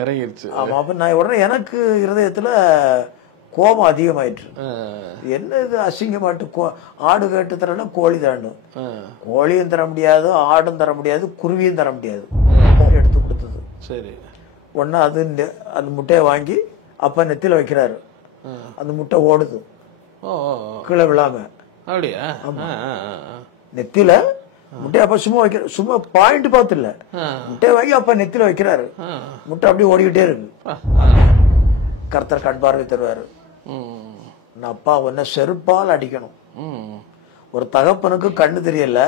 இறங்கிருச்சு. ஆமா, அப்ப நான் உடனே எனக்கு இருதயத்துல கோபம் அதிகமாயிற்று. என்ன இது அசிங்கமாட்டு, ஆடு கேட்டு தரணும் கோழி தரணும், கோழியும் தர முடியாது, ஆடும் தர முடியாது, குருவியும் தர முடியாது. எடுத்து கொடுத்தது. சரி. உடனே அது அந்த முட்டையை வாங்கி அப்பா நெத்தில வைக்கிறாரு. அந்த முட்டை ஓடுது கீழே விழாம. அப்படியா? நெத்தில முட்டை அப்ப சும்மா வைக்கிற, சும்மா பாயிண்ட் பார்த்து இல்ல, முட்டையை வாங்கி அப்பா நெத்தில வைக்கிறாரு. முட்டை அப்படியே ஓடிக்கிட்டே இருக்கு. கர்த்தர் கண் பார்வை தருவாரு. நான் அப்பா உன்னை செருப்பால் அடிக்கணும். ஒரு தகப்பனுக்கு கண்ணு தெரியல,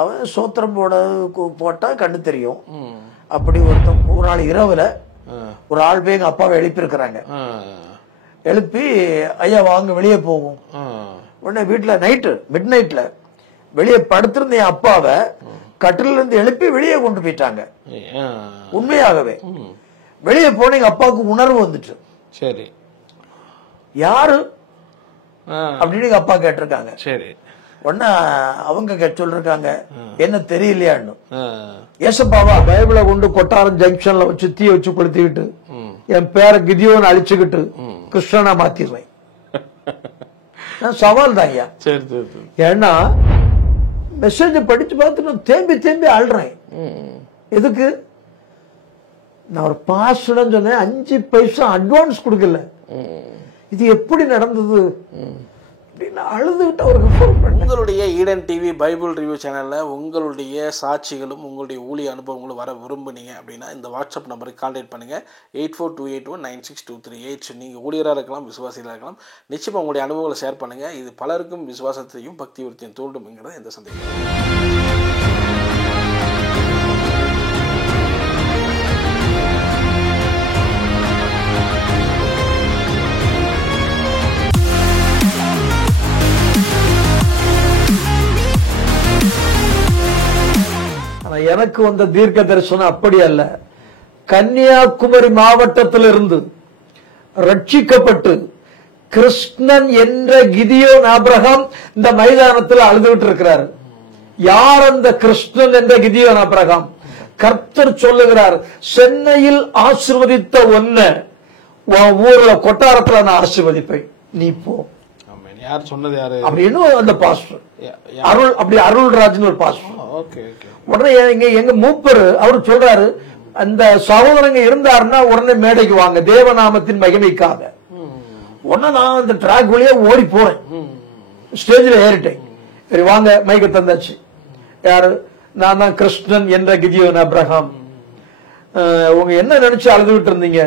அவன் சோத்திரம் போட்டா கண்ணு தெரியும். அப்படி ஒரு நாள் இரவுல ஒரு ஆள் போய் எங்க அப்பாவை எழுப்பி இருக்கிறாங்க. எழுப்பி ஐயா வாங்க வெளியே போகும். உடனே வீட்டுல நைட்டு மிட் நைட்ல வெளியே படுத்திருந்த என் அப்பாவை கட்டில இருந்து எழுப்பி வெளியே கொண்டு போயிட்டாங்க. உண்மையாகவே வெளியே போன எங்க அப்பாவுக்கு உணர்வு வந்துட்டு. சரி, யாரு அப்படின்னு எங்க அப்பா கேட்டிருக்காங்க. சரி. உடனே அவங்க சொல்லிருக்காங்க, என்ன தெரியலையான்னு. ஏசப்பாவா பைபிளை கொண்டு கொட்டாரம் ஜங்ஷன்ல வச்சு தீ வச்சு கொளுத்திக்கிட்டு என் பேரை கிதியோன்னு அழிச்சுக்கிட்டு கிருஷ்ணனா மாத்திடுவேன். சவால் தான் ஐயா. ஏன்னா மெசேஜ படிச்சு பார்த்து நான் தேம்பி அழுறேன். எதுக்கு? நான் ஒரு பாஸ்டர்னு சொன்னேன், 5 பைசா அட்வான்ஸ் கொடுக்கல. இது எப்படி நடந்தது அப்படின்னு அழுதுகிட்டு அவருக்கு ஃபோன் பண்ணேன். உங்களுடைய ஈடன் டிவி பைபிள் ரிவ்யூ சேனலில் உங்களுடைய சாட்சிகளும் உங்களுடைய ஊழிய அனுபவங்களும் வர விரும்புனீங்க அப்படின்னா இந்த வாட்ஸ்அப் நம்பருக்கு கான்டாக்ட் பண்ணுங்கள். 8428196238. நீங்கள் ஊழியராக இருக்கலாம், விசுவாசிகளாக இருக்கலாம். நிச்சயமாக உங்களுடைய அனுபவங்களை ஷேர் பண்ணுங்கள். இது பலருக்கும் விசுவாசத்தையும் பக்தி விருத்தியும் தூண்டும்ங்கிறது எந்த சந்தேகம். எனக்கு வந்த தீர்க்க தரிசனம் அப்படி அல்ல. கன்னியாகுமரி மாவட்டத்திலிருந்து ரட்சிக்கப்பட்டு கிருஷ்ணன் என்ற கிதியோன் ஆபிரகாம் இந்த மைதானத்தில் அழுதுகிட்டு இருக்கிறார். யார் அந்த கிருஷ்ணன் என்ற கிதியோன் ஆபிரகாம்? கர்த்தர் சொல்லுகிறார், சென்னையில் ஆசீர்வதித்த ஒன்ன ஊர்ல கொட்டாரத்துல நான் ஆசீர்வதிப்பேன், நீ போ. யார் சொன்னது? யாரு அப்படின்னு அந்த பாஸ்டர் அருள், அப்படி அருள்ராஜ்னு ஒரு பாஸ்டர். உடனே எங்க மூப்பர் அவரு சொல்றாரு, அந்த சகோதரங்க இருந்தாருன்னா உடனே மேடைக்கு வாங்க, தேவநாமத்தின் மகிமைக்காக. உடனே நான் அந்த ட்ராக் வழியா ஓடி போறேன், ஸ்டேஜ்ல ஏறிட்டேன். சரி வாங்க, மைக்க தந்தாச்சு. யாரு? நான் தான் கிருஷ்ணன் என்ற கிதியோன் ஆபிரகாம். உங்க என்ன நினைச்சு அழுதுகிட்டு இருந்தீங்க?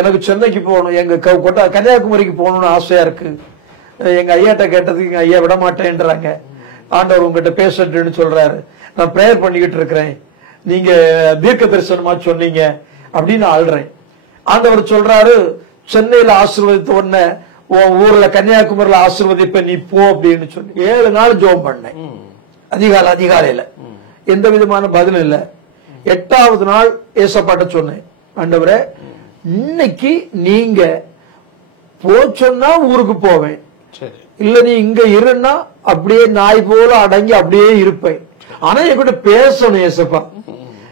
எனக்கு சென்னைக்கு போகணும், எங்க கன்னியாகுமரிக்கு போகணும்னு ஆசையா இருக்கு. எங்க ஐயாட்ட கேட்டதுக்கு எங்க ஐயா விட மாட்டேன்றாங்க. ஆண்டவர் உங்ககிட்ட பேசட்டுன்னு சொல்றாரு. நான் பிரேயர் பண்ணிக்கிட்டு இருக்கிறேன், நீங்க தீர்க்க தரிசனமா சொன்னீங்க அப்படின்னு அழுறேன். ஆண்டவர் சொல்றாரு, சென்னையில ஆசீர்வதித்த உடனே உன் ஊர்ல கன்னியாகுமரியில ஆசீர்வதிப்ப, நீ போ அப்படின்னு சொல்லி 7 நாள் ஜெபம் பண்ணேன். அதிகாலையில எந்த விதமான பதிலும் இல்ல. 8வது நாள் ஏசப்பாட்ட சொன்னேன், ஆண்டவரே இன்னைக்கு நீங்க போச்சொன்னா ஊருக்கு போவேன், இல்ல நீ இங்க இருன்னா அப்படியே நாய் போல அடங்கி அப்படியே இருப்பேன். ஆனா என்கிட்ட பேசணும் ஏசப்பா,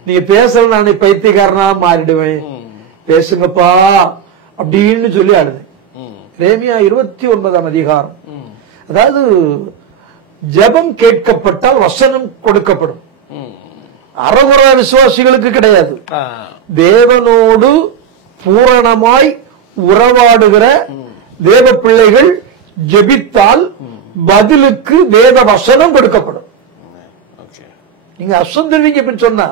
நீங்க பேசல நான் பைத்தியக்காரனா மாறிடுவேன், பேசுங்கப்பா அப்படின்னு சொல்லி அழுதேன். எரேமியா 29ஆம் அதிகாரம். அதாவது ஜெபம் கேட்கப்பட்டால் வசனம் கொடுக்கப்படும். அறகுற விசுவாசிகளுக்கு கிடையாது. தேவனோடு பூரணமாய் உறவாடுகிற தேவ பிள்ளைகள் ஜெபித்தால் பதிலுக்கு வேத வசனம் கொடுக்கப்படும். நீங்க அசந்தவீங்க சொன்னா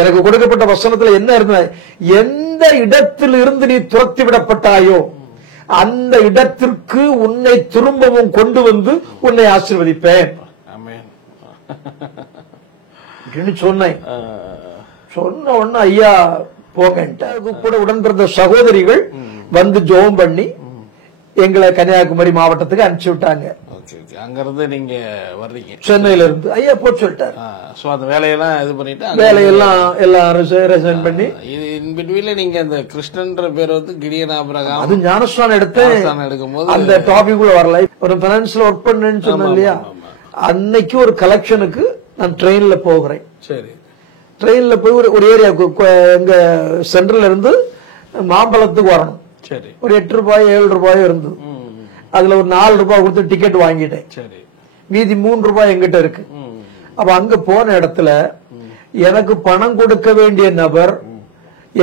எனக்கு கொடுக்கப்பட்ட வசனத்துல என்ன இருந்த, எந்த இடத்தில் இருந்து நீ துரத்தி விடப்பட்டாயோ அந்த இடத்திற்கு உன்னை திரும்பவும் கொண்டு வந்து உன்னை ஆசீர்வதிப்பேன் சொன்னேன். சொன்ன உடனே ஐயா போக கூட உடன் பிறந்த சகோதரிகள் வந்து ஜெபம் பண்ணி எங்களை கன்னியாகுமரி மாவட்டத்துக்கு அனுப்பிச்சு விட்டாங்க. அங்க இருந்து நீங்க வர்றீங்க சென்னையில இருந்து. ஐயா போட்டு சொல்லிட்டாரு. அந்த வேலையெல்லாம் இது பண்ணிட்டு வேலையெல்லாம் எல்லாரும் பண்ணி இன்பிட்வீன்ல நீங்க அந்த கிருஷ்ணன்ற பேர் வந்து கிடியன் ஆபிரகாம் அது ஞானஸ்தானம் எடுக்கும் போது அந்த டாபிக் கூட வரல. ஒரு பைனான்ஸ்ல ஒர்க் பண்ணேன்னு சொன்னேன் இல்லையா, அன்னைக்கு ஒரு கலெக்ஷனுக்கு நான் ட்ரெயின்ல போகிறேன். சரி. ட்ரெயின்ல போய் ஒரு ஏரியா எங்க சென்ட்ரல்ல இருந்து மாம்பழத்துக்கு வரணும். சரி. ஒரு 8 ரூபாய் 7 ரூபாயோ இருந்தது. அதுல ஒரு 4 ரூபாய் கொடுத்து டிக்கெட் வாங்கிட்டேன். சரி. மீதி 3 ரூபாய் எங்கிட்ட இருக்கு. அப்ப அங்க போன இடத்துல எனக்கு பணம் கொடுக்க வேண்டிய நபர்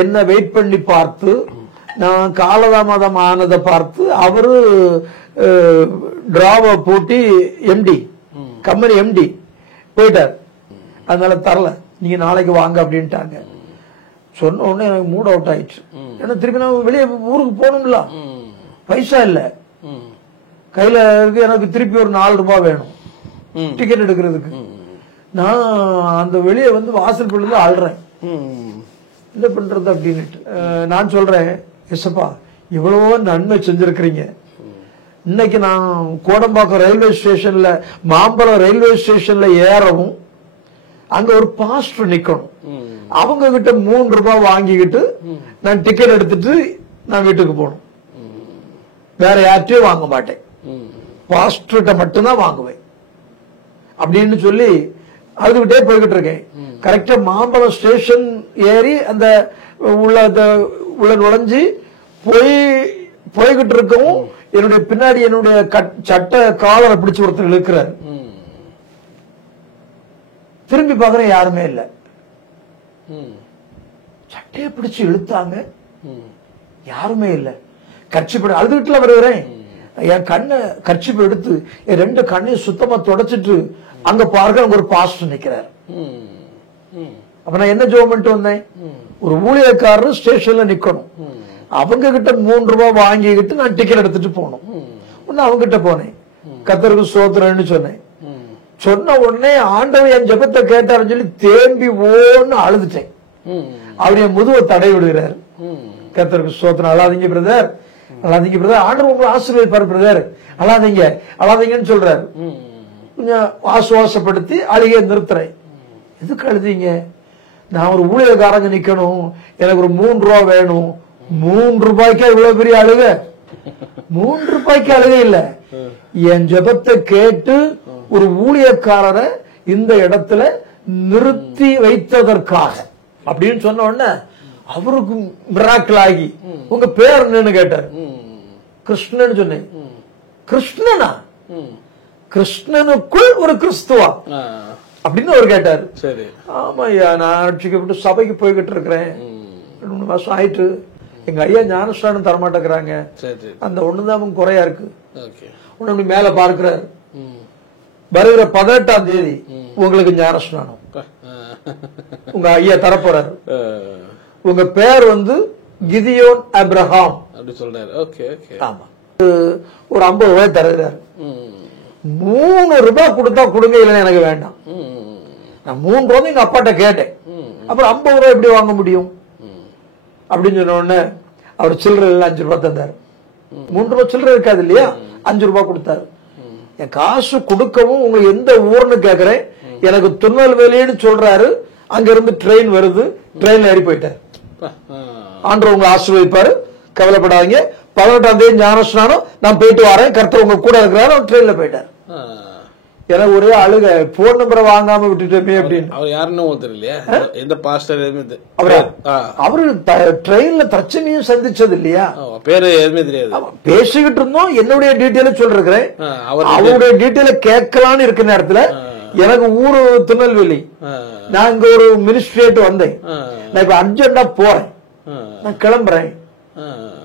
என்ன வெயிட் பண்ணி பார்த்து நான் காலதாமதம் ஆனதை பார்த்து அவரு டிராவை பூட்டி எம்டி கம்பெனி எம்டி போயிட்டார். அதனால தரல, நீங்க நாளைக்கு வாங்க அப்படின்ட்டாங்க. சொன்ன உடனே எனக்கு மூட் அவுட் ஆயிடுச்சு. ஏன்னா திருப்பி நான் வெளியே ஊருக்கு போகணும்ல, பைசா இல்ல கையில இருக்கு. எனக்கு திருப்பி ஒரு 4 ரூபாய் வேணும் டிக்கெட் எடுக்கிறதுக்கு. நான் அந்த வெளியே வந்து வாசல் பிள்ளை அழுறேன், என்ன பண்றது அப்படின்னுட்டு. நான் சொல்றேன், எஸ்ப்பா இவ்வளவோ நன்மை செஞ்சிருக்கிறீங்க. இன்னைக்கு நான் கோடம்பாக்கம் ரயில்வே ஸ்டேஷன்ல மாம்பழம் ரயில்வே ஸ்டேஷன்ல ஏறவும் அங்க ஒரு பாஸ்டர் நிக்கணும். அவங்க கிட்ட 3 ரூபாய் வாங்கிக்கிட்டு நான் டிக்கெட் எடுத்துட்டு நான் வீட்டுக்கு போகணும். வேற யார்ட்டையும் வாங்க மாட்டேன், பாஸ்டர்கிட்ட மட்டும்தான் வாங்குவேன் அப்படின்னு சொல்லி அதுகிட்டே போய்கிட்டு இருக்கேன். கரெக்டா மாம்பழம் ஸ்டேஷன் ஏறி அந்த உள்ள நுழைஞ்சு போய்கிட்டு இருக்கவும் என்னுடைய பின்னாடி என்னுடைய சட்ட காலரை பிடிச்சு ஒருத்தர் இழுக்கிறார். திரும்பி பாக்குறேன், யாருமே இல்ல. சட்டையை பிடிச்சு இழுத்தாங்க, யாருமே இல்ல. கர்ச்சிப்பு அழுதுகிட்டுல வருகிறேன். என் கண்ணை கர்ச்சிப்பு எடுத்து என் 2 கண்ணையும் சுத்தமா தொடச்சிட்டு அங்க பார்க்க அங்க ஒரு பாஸ்டர் நிக்கிறார். அப்ப நான் என்ன ஜெபம் பண்ணிட்டு வந்தேன், ஒரு ஊழியக்காரர் ஸ்டேஷன்ல நிக்கணும், அவங்க கிட்ட 3 ரூபாய் வாங்கிக்கிட்டு நான் டிக்கெட் எடுத்துட்டு போகணும். அவங்க கிட்ட போனேன், கர்த்தருக்கு ஸ்தோத்திரம்னு சொன்னேன். சொன்ன உடனே ஆண்டவர் என் ஜெபத்தை கேட்டாருன்னு சொல்லி தேம்பி ஓன்னு அழுதுட்டேன். அவர் என் முதுவை தடை விடுகிறார். கர்த்தருக்கு ஸ்தோத்திரம். அழாதீங்க பிரதர், அழாதீங்க பிரதர், ஆண்டவர் உங்களை ஆசீர்வதிப்பாரு பிரதர், அழாதீங்க அழாதீங்கன்னு சொல்றாரு. கொஞ்சம் ஆசுவாசப்படுத்தி அழுகையை நிறுத்துறேன். எதுக்கு அழுதீங்க? நான் ஒரு ஊழியக்காரங்க நிக்கணும், எனக்கு ஒரு 3 ரூபாய் வேணும். 3 ரூபாய்க்கே இவ்வளவு பெரிய அழுக? 3 ரூபாய்க்கு அழுக இல்ல, என் ஜெபத்தை கேட்டு ஒரு ஊழியக்காரரை இந்த இடத்துல நிறுத்தி வைத்ததற்காக அப்படின்னு சொன்ன உடனே அவருக்கு மிராக்கிள் ஆகி, உங்க பேர் என்னன்னு கேட்டார். கிருஷ்ணன் சொன்னேன். கிருஷ்ணனா? கிருஷ்ணனுக்குள் ஒரு கிறிஸ்துவா அப்படின்னு அவர் கேட்டாரு. ஆமா ஐயா, நான் ரட்சிக்கப்பட்டு சபைக்கு போய்கிட்டு இருக்கிறேன், 3 மாசம் ஆயிட்டு. எங்க ஐயா ஞானஸ்தானம் தரமாட்டேங்கிறாங்க, அந்த ஒண்ணுதான் குறையா இருக்கு. ஒண்ணு மேல பார்க்கிறாரு, வருகிற 18ஆம் தேதி உங்களுக்கு ஞானஸ்நானம் உங்க ஐயா தரப்போறாரு. உங்க பேர் வந்து கிதியோன் அப்ரஹாம் அப்படி சொல்றாரு. ஆமா, ஒரு 50 ரூபாய் தருகிறாரு. 3 ரூபாய் கொடுத்தா கொடுங்க, இல்லைன்னா எனக்கு வேண்டாம். நான் 3 ரூபாய் எங்க அப்பாட்ட கேட்டேன். அப்புறம் 50 ரூபாய் எப்படி வாங்க முடியும் அப்படின்னு சொன்ன உடனே அவர் சில்லறை 5 ரூபாய் தந்தாரு. 3 ரூபாய் சில்லறை இருக்காது இல்லையா, 5 ரூபாய் கொடுத்தாரு. என் காசு கொடுக்கவும் உங்க எந்த ஊர்னு கேக்குறேன், எனக்கு திருநெல்வேலின்னு சொல்றாரு. அங்க இருந்து ட்ரெயின் வருது, ட்ரெயின்ல ஏறி போயிட்டாரு. ஆண்டவர் உங்களை ஆசீர்வதிப்பாரு, கவலைப்படாதீங்க. 18ஆம் தேதி ஞானஸ்நானம், நான் போயிட்டு வரேன், கர்த்தர் உங்க கூட இருக்கிறாரு. அவர் ட்ரெயின்ல போயிட்டாரு. எனக்கு ஒரே அழுக, போன் நம்பரை வாங்காம விட்டுட்டோமே அப்படின்னு. அவர் யாருன்னு தெரியலையா, எந்த பாஸ்டர் அவரு ட்ரெயின்ல பிரச்சனையும் சந்திச்சது இல்லையா, பேரு எதுவுமே தெரியாது. பேசிக்கிட்டு இருந்தோம், என்னுடைய டீட்டெயில சொல்றேன், அவருடைய டீட்டெயில கேட்கலான்னு இருக்கிற நேரத்துல எனக்கு ஊரு திருநெல்வேலி, நான் இங்க ஒரு மினிஸ்ட்ரேட் வந்தேன், நான் இப்ப அர்ஜென்டா போறேன், நான் கிளம்புறேன்,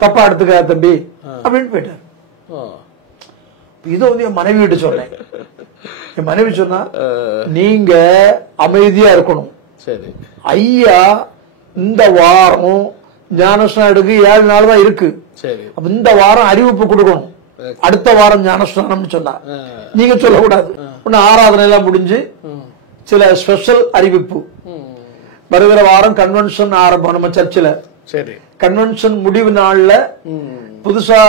தப்பா எடுத்துக்க தம்பி அப்படின்னு போயிட்டார். இதை வந்து என் மனைவி கிட்ட சொன்னேன். என் மனைவி சொன்னா, நீங்க அமைதியா இருக்கணும். சரி ஐயா, இந்த வாரம் ஞானஸ்நானம் எடுக்கு 7 நாள் தான் இருக்கு. சரி, அப்ப இந்த வாரம் அறிவிப்பு கொடுக்கணும், அடுத்த வாரம் ஞானஸ்நானம் சொன்னா நீங்க சொல்லக்கூடாது. ஆராதனை எல்லாம் முடிஞ்சு சில ஸ்பெஷல் அறிவிப்பு, வருகிற வாரம் கன்வென்ஷன் ஆரம்பம் நம்ம சர்ச்சில். சரி, கன்வென்ஷன் முடிவு நாள்ல புதுசா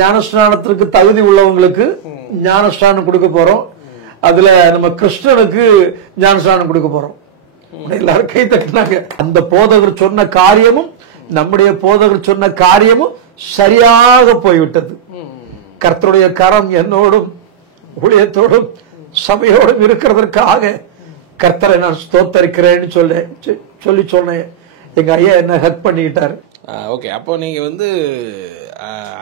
ஞானஸ்நானத்திற்கு தகுதி உள்ளவங்களுக்கு ஞானஸ்நானம் கொடுக்க போறோம். அதுல நம்ம கிருஷ்ணனுக்கு ஞானஸ்நானம் கொடுக்க போறோம். எல்லாரும் கை தட்டினாங்க. அந்த போதகர் சொன்ன காரியமும் நம்முடைய போதகர் சொன்ன காரியமும் சரியாக போய்விட்டது. கர்த்தருடைய கரம் என்னோடும் ஊழியத்தோடும் சபையோடும் இருக்கிறதற்காக கர்த்தரை நான் ஸ்தோத்தரிக்கிறேன்னு சொல்லி சொன்னேன். எங்க ஐயா என்ன ஹக் பண்ணிக்கிட்டாரு. ஓகே. அப்போ நீங்க வந்து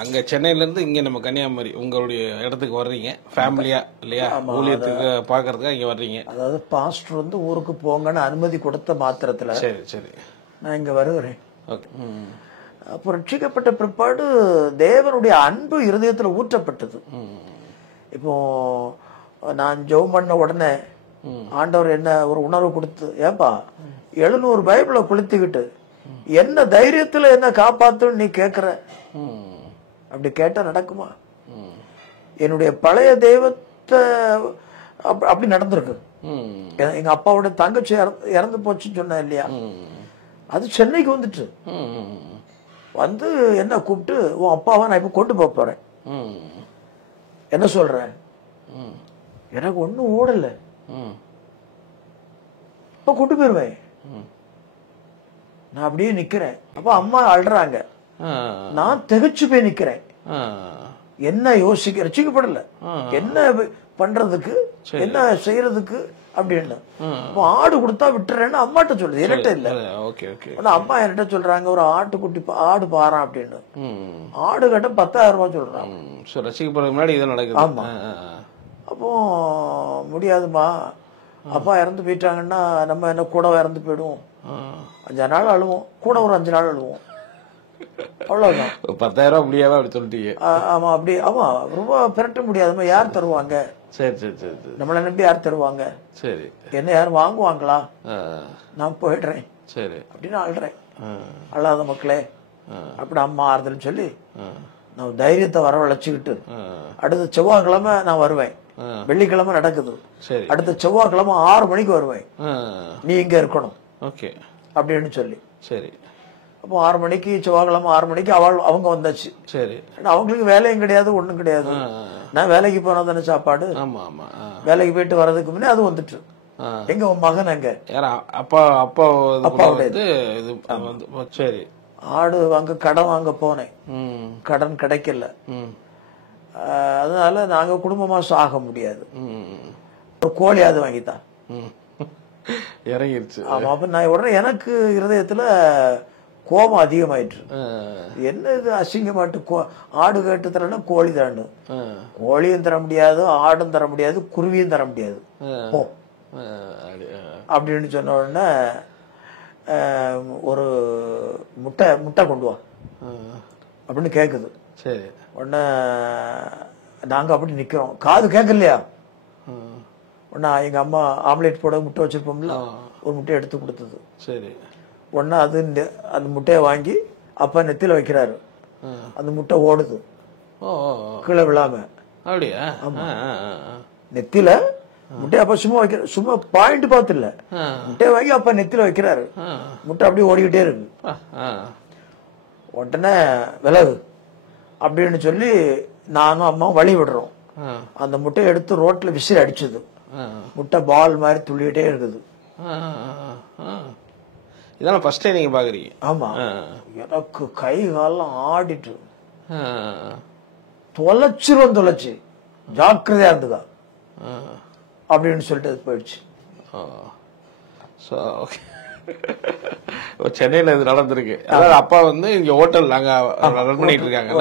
அங்க சென்னையில இருந்து இங்க நம்ம கன்னியாகுமரி உங்களுடைய இடத்துக்கு வர்றீங்க ஃபேமிலியா இல்லையா? ஊழியத்துக்கு பாக்குறதுக்கு இங்க வர்றீங்க. அதாவது பாஸ்டர் வந்து ஊருக்கு போங்கன்னு அனுமதி கொடுத்த மாத்திரத்துல சரி சரி நான் இங்க வருகிறேன். ஓகே. அப்போ ரட்சிக்கப்பட்ட பிற்பாடு தேவனுடைய அன்பு இருதயத்துல ஊற்றப்பட்டது. இப்போ நான் ஜெபம் பண்ண உடனே ஆண்டவர் என்ன ஒரு உணர்வு கொடுத்து, ஏப்பா 700 பைபிளை கொளுத்திக்கிட்டு என்ன தைரியத்துல என்ன காப்பாத்துன்னு நீ கேக்குற, அப்படி கேட்டா நடக்குமா? என்னுடைய பழைய தெய்வத்தை அப்படி நடந்திருக்கு. எங்க அப்பாவோட தங்கச்சி இறந்து போச்சுன்னு சொன்ன இல்லையா, அது சென்னைக்கு வந்துட்டு வந்து என்ன கூப்பிட்டு, உன் அப்பாவை நான் இப்ப கொண்டு போறேன், என்ன சொல்றேன், எனக்கு ஒண்ணும் ஓடல, இப்ப கொண்டு போயிருவேன். நான் அப்படியே நிக்கிறேன். அப்ப அம்மா அழுறாங்க, நான் திகச்சு போய் நிக்கிறேன். என்ன யோசிக்க, ரசிக்கப்படல, என்ன பண்றதுக்கு, என்ன செய்யறதுக்கு அப்படின்னு. ஆடு கொடுத்தா விட்டுறேன்னு அம்மாட்ட சொல்லுது, என்கிட்ட இல்ல. அம்மா என்கிட்ட சொல்றாங்க, ஒரு ஆட்டுக்குட்டி ஆடு பாறான் அப்படின்னு. ஆடு கட்ட 10,000 ரூபாய் சொல்றாங்க. ஆமா. அப்போ முடியாதுமா, அப்பா இறந்து போயிட்டாங்கன்னா நம்ம என்ன கூட இறந்து போயிடுவோம். 5 நாள் அழுவோம், கூட ஒரு 5 நாள் அழுவோம், அவ்வளவுதான். 10,000 ரூபாய் முடியாம அப்படி சொல்லிட்டீங்க. ஆமா, அப்படி. ஆமா, ரொம்ப பெரட்ட முடியாதுமா. யார் தருவாங்க? சரி சரி சரி. நம்மளை நம்பி யார் தருவாங்க? சரி. என்ன யாரும் வாங்குவாங்களா? நான் போயிடுறேன் சரி அப்படின்னு அழுறேன். அழாத மக்களே அப்படி அம்மா ஆறுதல் சொல்லி நான் தைரியத்தை வரவழைச்சுக்கிட்டு அடுத்த செவ்வாய்க்கிழமை நான் வருவேன். வெள்ளிக்கிழமை நடக்குது, அடுத்த செவ்வாய்க்கிழமை 6 மணிக்கு வருவேன், நீ இங்க இருக்கணும் அப்படின்னு சொல்லி. சரி. அப்போ 6 மணிக்கு செவ்வாய்க்கிழமை 6 மணிக்கு அவங்க வந்தாச்சு. சரி. அவங்களுக்கு வேலையும் கிடையாது, ஒண்ணும் கிடையாது. நான் வேலைக்கு போனா தானே சாப்பாடு. வேலைக்கு போயிட்டு வர்றதுக்கு முன்னே அது வந்துட்டு, எங்க உன் மகன் எங்க? சரி. ஆடு வாங்க கடன் வாங்க போனேன், கடன் கிடைக்கல, அதனால நாங்க குடும்பமா சாக முடியாது, ஒரு கோழியாவது வாங்கித்தான் இறங்கிருச்சு. ஆமா. அப்ப நான் உடனே எனக்கு இருதயத்துல கோபம் அதிகமாயிற்று. என்ன இது அசிங்கமாட்டு, ஆடு கேட்டு தரேன்னா கோழி தாண்டு, கோழியும் தர முடியாது, ஆடும் தர முடியாது, குருவியும் தர முடியாது போ அப்படின்னு சொன்ன உடனே ஒரு முட்டை கொண்டு வா அப்படின்னு கேக்குது. சரி. உடனே நாங்க அப்படி நிக்கிறோம், காது கேட்கலையா. உடனே எங்க அம்மா ஆம்லேட் போட முட்டை வச்சிருப்போம்ல, ஒரு முட்டையை எடுத்து கொடுத்தது. சரி. உடனே அந்த முட்டையை வாங்கி அப்பா நெத்தில வைக்கிறாரு, அந்த முட்டை ஓடுது கீழே விழாம. அப்படியா? நெத்தில முட்டையை அப்பா சும்மா வைக்கிற, சும்மா பாயிண்ட் பார்த்து இல்ல, முட்டையை வாங்கி அப்பா நெத்தில வைக்கிறாரு, முட்டை அப்படியே ஓடிக்கிட்டே இருக்கு. உடனே விலகு அப்படின்னு சொல்லி நானும் அம்மா வழி விடுறோம். அந்த முட்டையை எடுத்து ரோட்ல விசிறி அடிச்சது, முட்டை பால் மாதிரி துள்ளிக்கிட்டே இருக்குது. இதெல்லாம் ஃபர்ஸ்ட் டைம் நீங்க பாக்குறீங்க? ஆமா. எனக்கு கை காலம் ஆடிட்டு, தொலைச்சு ஜாக்கிரதையா இருந்துதா அப்படின்னு சொல்லிட்டு அது போயிடுச்சு. சென்னையில இது நடந்திருக்கு. அதாவது அப்பா வந்து இங்க ஹோட்டல் நாங்க ரன் பண்ணிட்டு இருக்காங்க.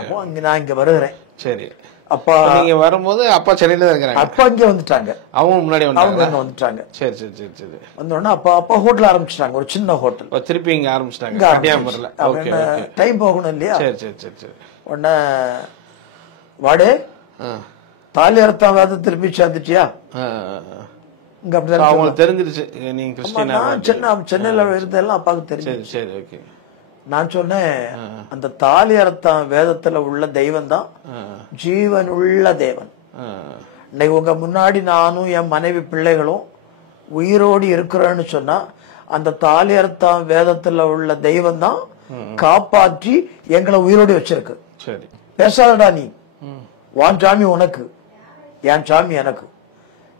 அப்போ நான் இங்க வருகிறேன். சரி. அப்பா நீங்க வரும்போது அப்பா சென்னையில தான் இருக்காங்க. அப்பா இங்க வந்துட்டாங்க, அவங்க முன்னாடி வந்துட்டாங்க. சரி சரி சரி சரி. வந்தோடனே அப்பா ஹோட்டல் ஆரம்பிச்சிட்டாங்க, ஒரு சின்ன ஹோட்டல். திருப்பி இங்க ஆரம்பிச்சிட்டாங்க கன்னியாகுமரியில. டைம் போகணும் இல்லையா. சரி சரி சரி சரி. உடனே வாடே தாலி அறுத்தான் வேத திருப்பி சேர்ந்துட்டியா? இங்க அப்படிதான் அவங்களுக்கு தெரிஞ்சிருச்சு நீங்க கிறிஸ்டியனா. சென்னையில இருந்தெல்லாம் அப்பாவுக்கு தெரிஞ்சு. சரி ஓகே. நான் சொன்னேன், அந்த தாலி அறுத்தான் வேதத்துல உள்ள தெய்வம் தான் ஜீவன் உள்ள தேவன். இன்னைக்கு உங்க முன்னாடி நானும் என் மனைவி பிள்ளைகளும் உயிரோடு இருக்கிறோன்னு சொன்னா அந்த தாலி அறுத்தான் வேதத்துல உள்ள தெய்வம் தான் காப்பாற்றி எங்களை உயிரோடு வச்சிருக்கு. சரி. பேசாதடா நீ, வான் சாமி உனக்கு, என் சாமி எனக்கு.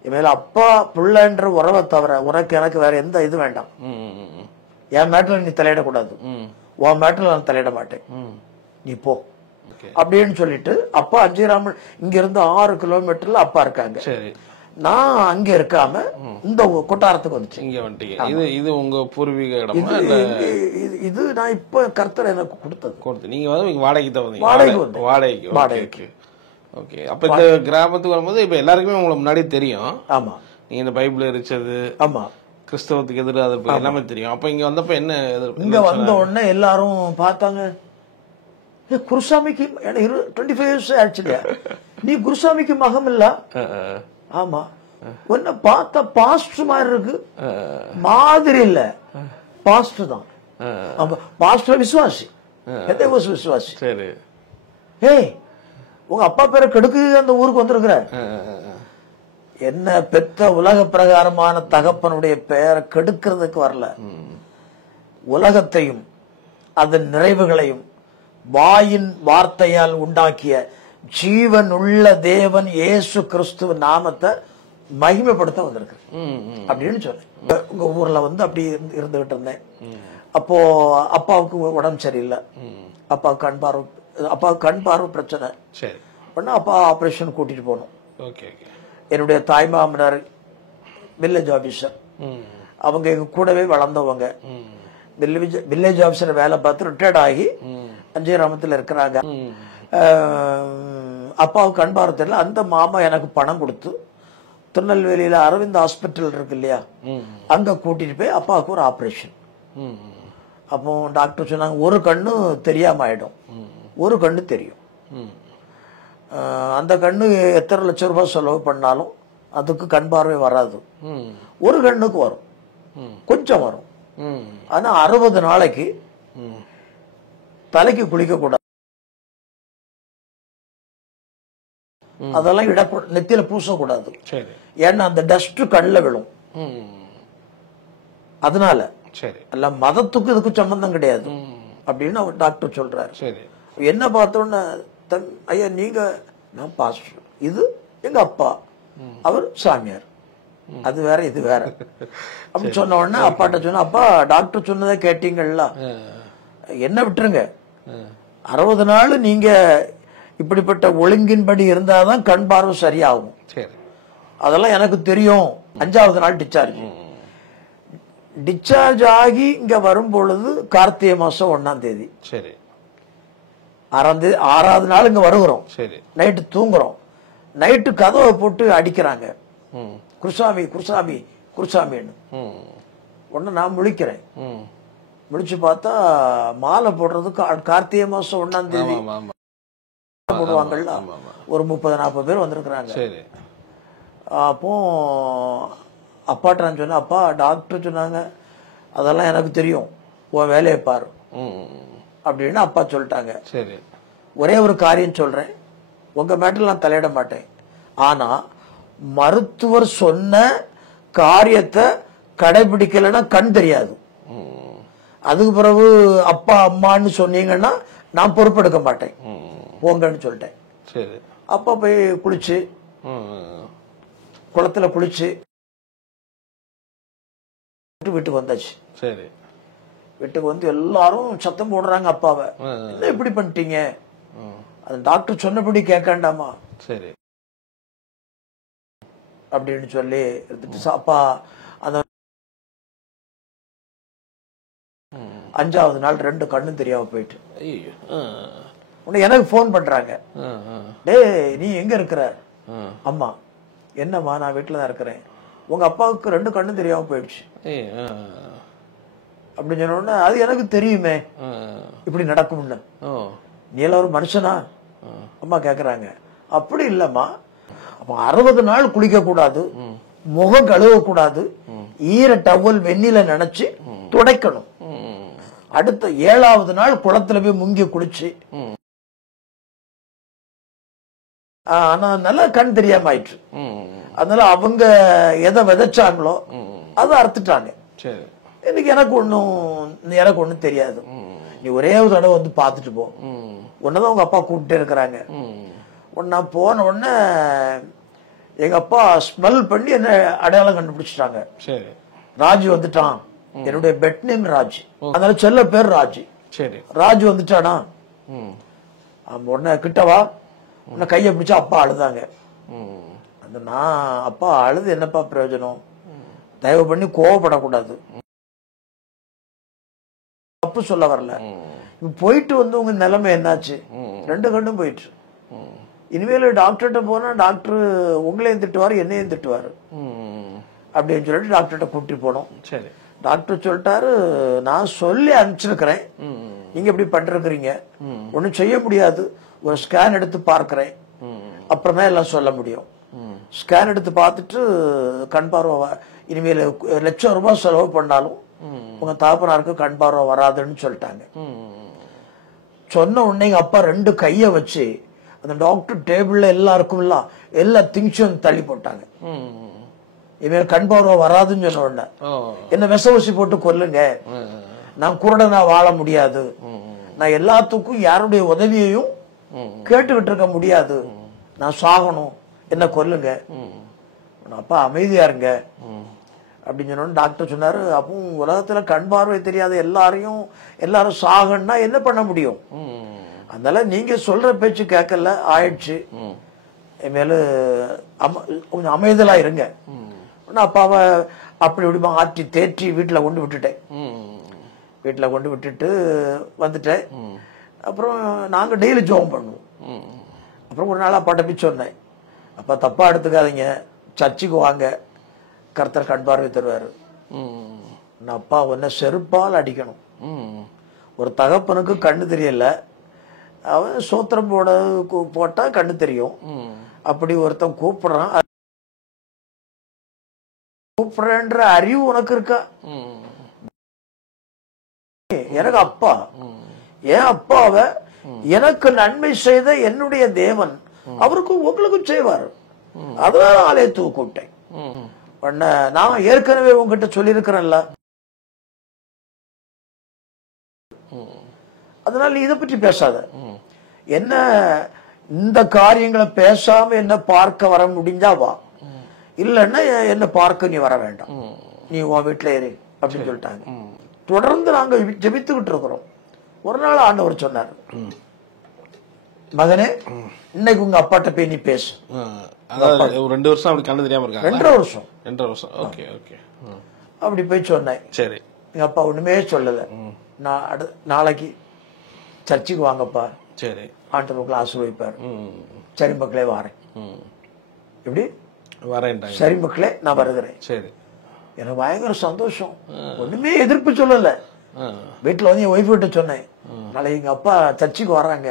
இனிமேல அப்பா பிள்ளைன்ற உறவை தவிர உனக்கு எனக்கு வேற எந்த இது வேண்டாம். என் மேட்டர்ல நீ தலையிடக்கூடாது, உன் மேட்டர்ல நான் தலையிட மாட்டேன், நீ போ அப்படின்னு சொல்லிட்டு அப்பா அஞ்சிராமல் இங்க இருந்து 6 கிலோமீட்டர்ல அப்பா இருக்காங்க. நான் அங்க இருக்காம இந்த கொட்டாரத்துக்கு வந்துட்டேன். இங்க வந்துட்டீங்க. இது உங்க பூர்வீக இடமா? இது நான் இப்ப கர்த்தர் எனக்கு கொடுத்தது. நீங்க வந்து வாடகைக்கு தான் வந்தீங்க? வாடகைக்கு. ஓகே. அப்ப இந்த கிராமத்துக்கு வரும்போது இப்ப எல்லாருக்குமே உங்களுக்கு முன்னாடி தெரியும். ஆமா. நீங்க இந்த பைபிள் எரிச்சது, ஆமா, கிறிஸ்தவத்துக்கு எதிராக எல்லாமே தெரியும். அப்ப இங்க வந்தப்ப என்ன இங்க வந்த உடனே எல்லாரும் பார்த்தாங்க, குருசாமிக்கு 25 years ஆச்சு, நீ குருசாமிக்கு மகம் இல்ல? ஆமா. உன்ன பார்த்தா பாஸ்டர் மாதிரி இருக்கு. மாதிரி இல்ல, பாஸ்டர் தான். பாஸ்டர் விசுவாசி, விசுவாசி. சரி. ஏய், உங்க அப்பா பேரை கெடுக்கு அந்த ஊருக்கு வந்திருக்கிற. என்ன பெத்த உலக பிரகாரமான தகப்பனுடைய பெயரை கெடுக்கிறதுக்கு வரல. உலகத்தையும் அதன் நிறைவுகளையும் வாயின் வார்த்தையால் உண்டாக்கிய ஜீவன் உள்ள தேவன் இயேசு கிறிஸ்துவ நாமத்தை மகிமைப்படுத்த வந்திருக்கு அப்படின்னு சொன்னேன். உங்க ஊர்ல வந்து அப்படி இருந்துகிட்டு இருந்தேன். அப்போ அப்பாவுக்கு உடம்பு சரியில்லை. அப்பாவுக்கு கண் பார்வை பிரச்சனை. அப்பா ஆபரேஷன் கூட்டிட்டு போனோம். என்னுடைய தாய்மாமனார் வில்லேஜ் ஆபீசர், அவங்க எங்க கூடவே வளர்ந்தவங்க. வில்லேஜ் ஆபீசர் வேலை பார்த்து ரிட்டையர்ட் ஆகி அஞ்சயராமத்தில் இருக்கிறாங்க. அப்பாவுக்கு கண் பார்வை தெரியல. அந்த மாமா எனக்கு பணம் கொடுத்து திருநெல்வேலியில அரவிந்த் ஹாஸ்பிட்டல் இருக்கு இல்லையா, அங்க கூட்டிட்டு போய் அப்பாவுக்கு ஒரு ஆபரேஷன். அப்போ டாக்டர் சொன்னாங்க, ஒரு கண்ணு தெரியாம ஆயிடும், ஒரு கண்ணு தெரியும். அந்த கண்ணு எத்தனை லட்சம் ரூபாய் செலவு பண்ணாலும் அதுக்கு கண் பார்வை வராது. ஒரு கண்ணுக்கு வரும், கொஞ்சம் வரும். ஆனா 60 நாளைக்கு தலைக்கு குளிக்க கூடாது, அதெல்லாம் நெத்தியில பூசக்கூடாது. ஏன்னா அந்த டஸ்ட் கண்ணில் விழும். அதனால எல்லாம் மதத்துக்கு இதுக்கு சம்பந்தம் கிடையாது அப்படின்னு அவர் டாக்டர் சொல்றாரு. என்ன பார்த்தோன்னா, ஐயா நீங்க, நான் பாஸ்டர், இது எங்க அப்பா, அவர் சாமியார், அது வேற இது வேற அப்படின்னு சொன்ன உடனே அப்பாட்ட சொன்ன, அப்பா டாக்டர் சொன்னதை கேட்டீங்கல்ல, என்ன விட்டுருங்க, 60 நாள் நீங்க இப்படிப்பட்ட ஒழுங்கின்படி இருந்தாதான் கண் பார்வை சரியாகும். அதெல்லாம் எனக்கு தெரியும். 5வது நாள் டிஸ்சார்ஜ் ஆகி இங்க வரும் பொழுது கார்த்திகை மாசம் 1ஆம் தேதி, 6வது நாள் இங்க வருகிறோம். நைட்டு தூங்குறோம். நைட்டு கதவை போட்டு அடிக்கிறாங்க, குருசாமி குருசாமி குருசாமின்னு. உடனே நான் முழிக்கிறேன். முழிச்சு பார்த்தா மாலை போடுறது கார்த்திகை மாசம் 1ஆம் தேதி போடுவாங்கல்ல, ஒரு 30-40 பேர் வந்திருக்கிறாங்க. அப்போ அப்பாட்ட நான் சொன்னேன், அப்பா டாக்டர் சொன்னாங்க, அதெல்லாம் எனக்கு தெரியும், உன் வேலையை பாரு அப்படின்னு அப்பா சொல்லிட்டாங்க. ஒரே ஒரு காரியம் சொல்றேன், உங்க மேட்டர் நான் தலையிட மாட்டேன். ஆனா மருத்துவர் சொன்ன காரியத்தை கடைபிடிக்கலன்னா கண் தெரியாது. அதுக்கு பிறகு அப்பா அம்மான்னு சொன்னீங்கன்னா நான் பொறுப்பெடுக்க மாட்டேன், போங்கன்னு சொல்லிட்டேன். அப்பா போய் குளிச்சு குளத்துல குளிச்சு வீட்டுக்கு வந்தாச்சு. வீட்டுக்கு வந்து எல்லாரும் சத்தம் போடுறாங்க அப்பாவை, என்ன இப்படி பண்ணிட்டீங்க, அது டாக்டர் சொன்னபடி கேட்காண்டாமா அப்படின்னு சொல்லி எடுத்துட்டு அப்பா அந்த 5வது நாள் 2 கண்ணும் தெரியாம போயிட்டு எனக்கு போன் பண்றாங்க, டேய் நீ எங்க இருக்கிற? அம்மா, என்னம்மா, நான் வீட்டுலதான் இருக்கிறேன், உங்க அப்பாவுக்கு 2 கண்ணும் தெரியாம போயிடுச்சு அப்படின்னு சொன்ன உடனே, அது எனக்கு தெரியுமே இப்படி நடக்கும்னு. நீ எல்லாம் ஒரு மனுஷனா அம்மா கேக்குறாங்க. அப்படி இல்லம்மா, அப்ப 60 நாள் குளிக்க கூடாது, முகம் கழுவ கூடாது, ஈர டவல் வெந்நில நினைச்சு துடைக்கணும். அடுத்த 7வது நாள் குளத்துல போய் முங்கி குளிச்சு, ஆனா நல்லா கண் தெரியாம ஆயிடுச்சு. அதனால அவங்க எதை விதைச்சாங்களோ அதை அறுத்துட்டாங்க. இன்னைக்கு எனக்கு ஒண்ணும் தெரியாது, நீ ஒரே ஒரு தடவை வந்து பாத்துட்டு போ, உன்னதான் உங்க அப்பா கூப்பிட்டே இருக்கிறாங்க. ஒன்னா போன உடனே எங்க அப்பா ஸ்மெல் பண்ணி என்ன அடையாளம் கண்டுபிடிச்சிட்டாங்க. ராஜு வந்துட்டான், என்னுடைய பெட் நேம் ராஜ், அதனால செல்ல பேர் ராஜு. ராஜு வந்துட்டானா, உடனே கிட்டவா, உன்னை கைய பிடிச்சா அப்பா அழுதாங்க. அந்த நான் அப்பா அழுது என்னப்பா பிரயோஜனம், தயவு பண்ணி கோவப்படக்கூடாது, தப்பு சொல்ல வரல. இப்ப போயிட்டு வந்து உங்க நிலைமை என்னாச்சு, 2 கண்ணும் போயிட்டு. இனிமேல் டாக்டர்கிட்ட போனா டாக்டர் உங்களையும் திட்டுவாரு என்னையும் திட்டுவாரு அப்படின்னு சொல்லிட்டு டாக்டர்கிட்ட கூட்டிட்டு போனோம். சரி. டாக்டர் சொல்லிட்டாரு, நான் சொல்லி அனுப்பிச்சிருக்கிறேன், நீங்க இப்படி பண்றீங்க, ஒன்னும் செய்ய முடியாது, ஒரு ஸ்கேன் எடுத்து பார்க்கிறேன், அப்புறம் தான் எல்லாம் சொல்ல முடியும். ஸ்கேன் எடுத்து பார்த்துட்டு கண் பார்வை இனிமேல் லட்சம் ரூபாய் செலவு பண்ணாலும் உங்க தாப்பனாருக்கு கண் பார்வை வராதுன்னு சொல்லிட்டாங்க. சொன்ன உடனே எங்க அப்பா 2 கைய வச்சு அந்த டாக்டர் டேபிள்ல எல்லாருக்கும் எல்லா திங்ஸும் தள்ளி போட்டாங்க. இனிமேல் கண் பார்வை வராதுன்னு சொன்ன உடனே என்ன விஷ ஊசி போட்டு கொல்லுங்க, நான் குருடனா வாழ முடியாது, நான் எல்லாத்துக்கும் யாருடைய உதவியையும் கேட்டுக்கிட்டு இருக்க முடியாது, நான் சாகணும், என்ன கொல்லுங்க, அப்பா அமைதியா இருங்க அப்படின்னு சொன்ன டாக்டர் சொன்னாரு. அப்போ உலகத்துல கண் பார்வை தெரியாத எல்லாரும் சாகன்னா என்ன பண்ண முடியும், அதனால நீங்க சொல்ற பேச்சு கேட்கல ஆயிடுச்சு, மேல கொஞ்சம் அமைதலா இருங்க. அப்பாவை அப்படி இப்படி ஆற்றி தேற்றி வீட்டுல கொண்டு விட்டுட்டேன். வீட்டுல கொண்டு விட்டுட்டு வந்துட்டேன். அப்புறம் நாங்க டெய்லி ஜெபம் பண்ணுவோம். அப்புறம் ஒரு நாள் அப்பாட்ட போய் சொன்னேன், அப்பா தப்பா எடுத்துக்காதீங்க, சர்ச்சுக்கு வாங்க, கர்த்தர் கண் பார்வை தருவாரு. நான் அப்பா உன்னை செருப்பால் அடிக்கணும். ஒரு தகப்பனுக்கு கண்ணு தெரியல, அவன் சோத்திரம் போட்டா கண்ணு தெரியும். அப்படி ஒருத்தன் கூப்பிடுறேன்ற அறிவு உனக்கு இருக்கா? எனக்கு அப்பா, என் அப்பாவை எனக்கு நன்மை செய்த என்னுடைய தேவன் அவருக்கும் உங்களுக்கும் செய்வார். அதனால ஆலயத்துக்கு கூப்பிட்டேன். நான் ஏற்கனவே உங்ககிட்ட சொல்லியிருக்கிறேன்ல, அதனால இதை பற்றி பேசாத, என்ன இந்த காரியங்களை பேசாம என்ன பார்க்க வர முடிஞ்சா வா, இல்லன்னா என்ன பார்க்க நீ வர வேண்டாம், நீ உன் வீட்டுல ஏறு அப்படின்னு சொல்லிட்டாங்க. தொடர்ந்து நாங்க ஜெபித்துக்கிட்டு இருக்கிறோம். ஒரு நாள் ஆண்டவர் சொன்னார், மகனே இன்னைக்கு உங்க அப்பாட்ட போய் நீ பேசு. 2 வருஷம் அப்படி கண்ணு தெரியாம இருக்காங்க. 2.5 வருஷம். 2.5 வருஷம். Okay okay. அப்படி போய் சொன்னேன். சரி. எங்க அப்பா ஒண்ணுமே சொல்லல. நான் நாளைக்கு சர்ச்சுக்கு வாங்கப்பா, சரி ஆண்டவர் உங்களை ஆசீர்வதிப்பார். சரி மக்களே வாரேன். எப்படி வரேன்? சரி மக்களே நான் வருகிறேன். சரி. எனக்கு பயங்கர சந்தோஷம். ஒண்ணுமே எதிர்ப்பு சொல்லல. வீட்டுல வந்து என் ஒய்ஃப் கிட்ட சொன்னேன், நாளைக்கு எங்க அப்பா சர்ச்சுக்கு வர்றாங்க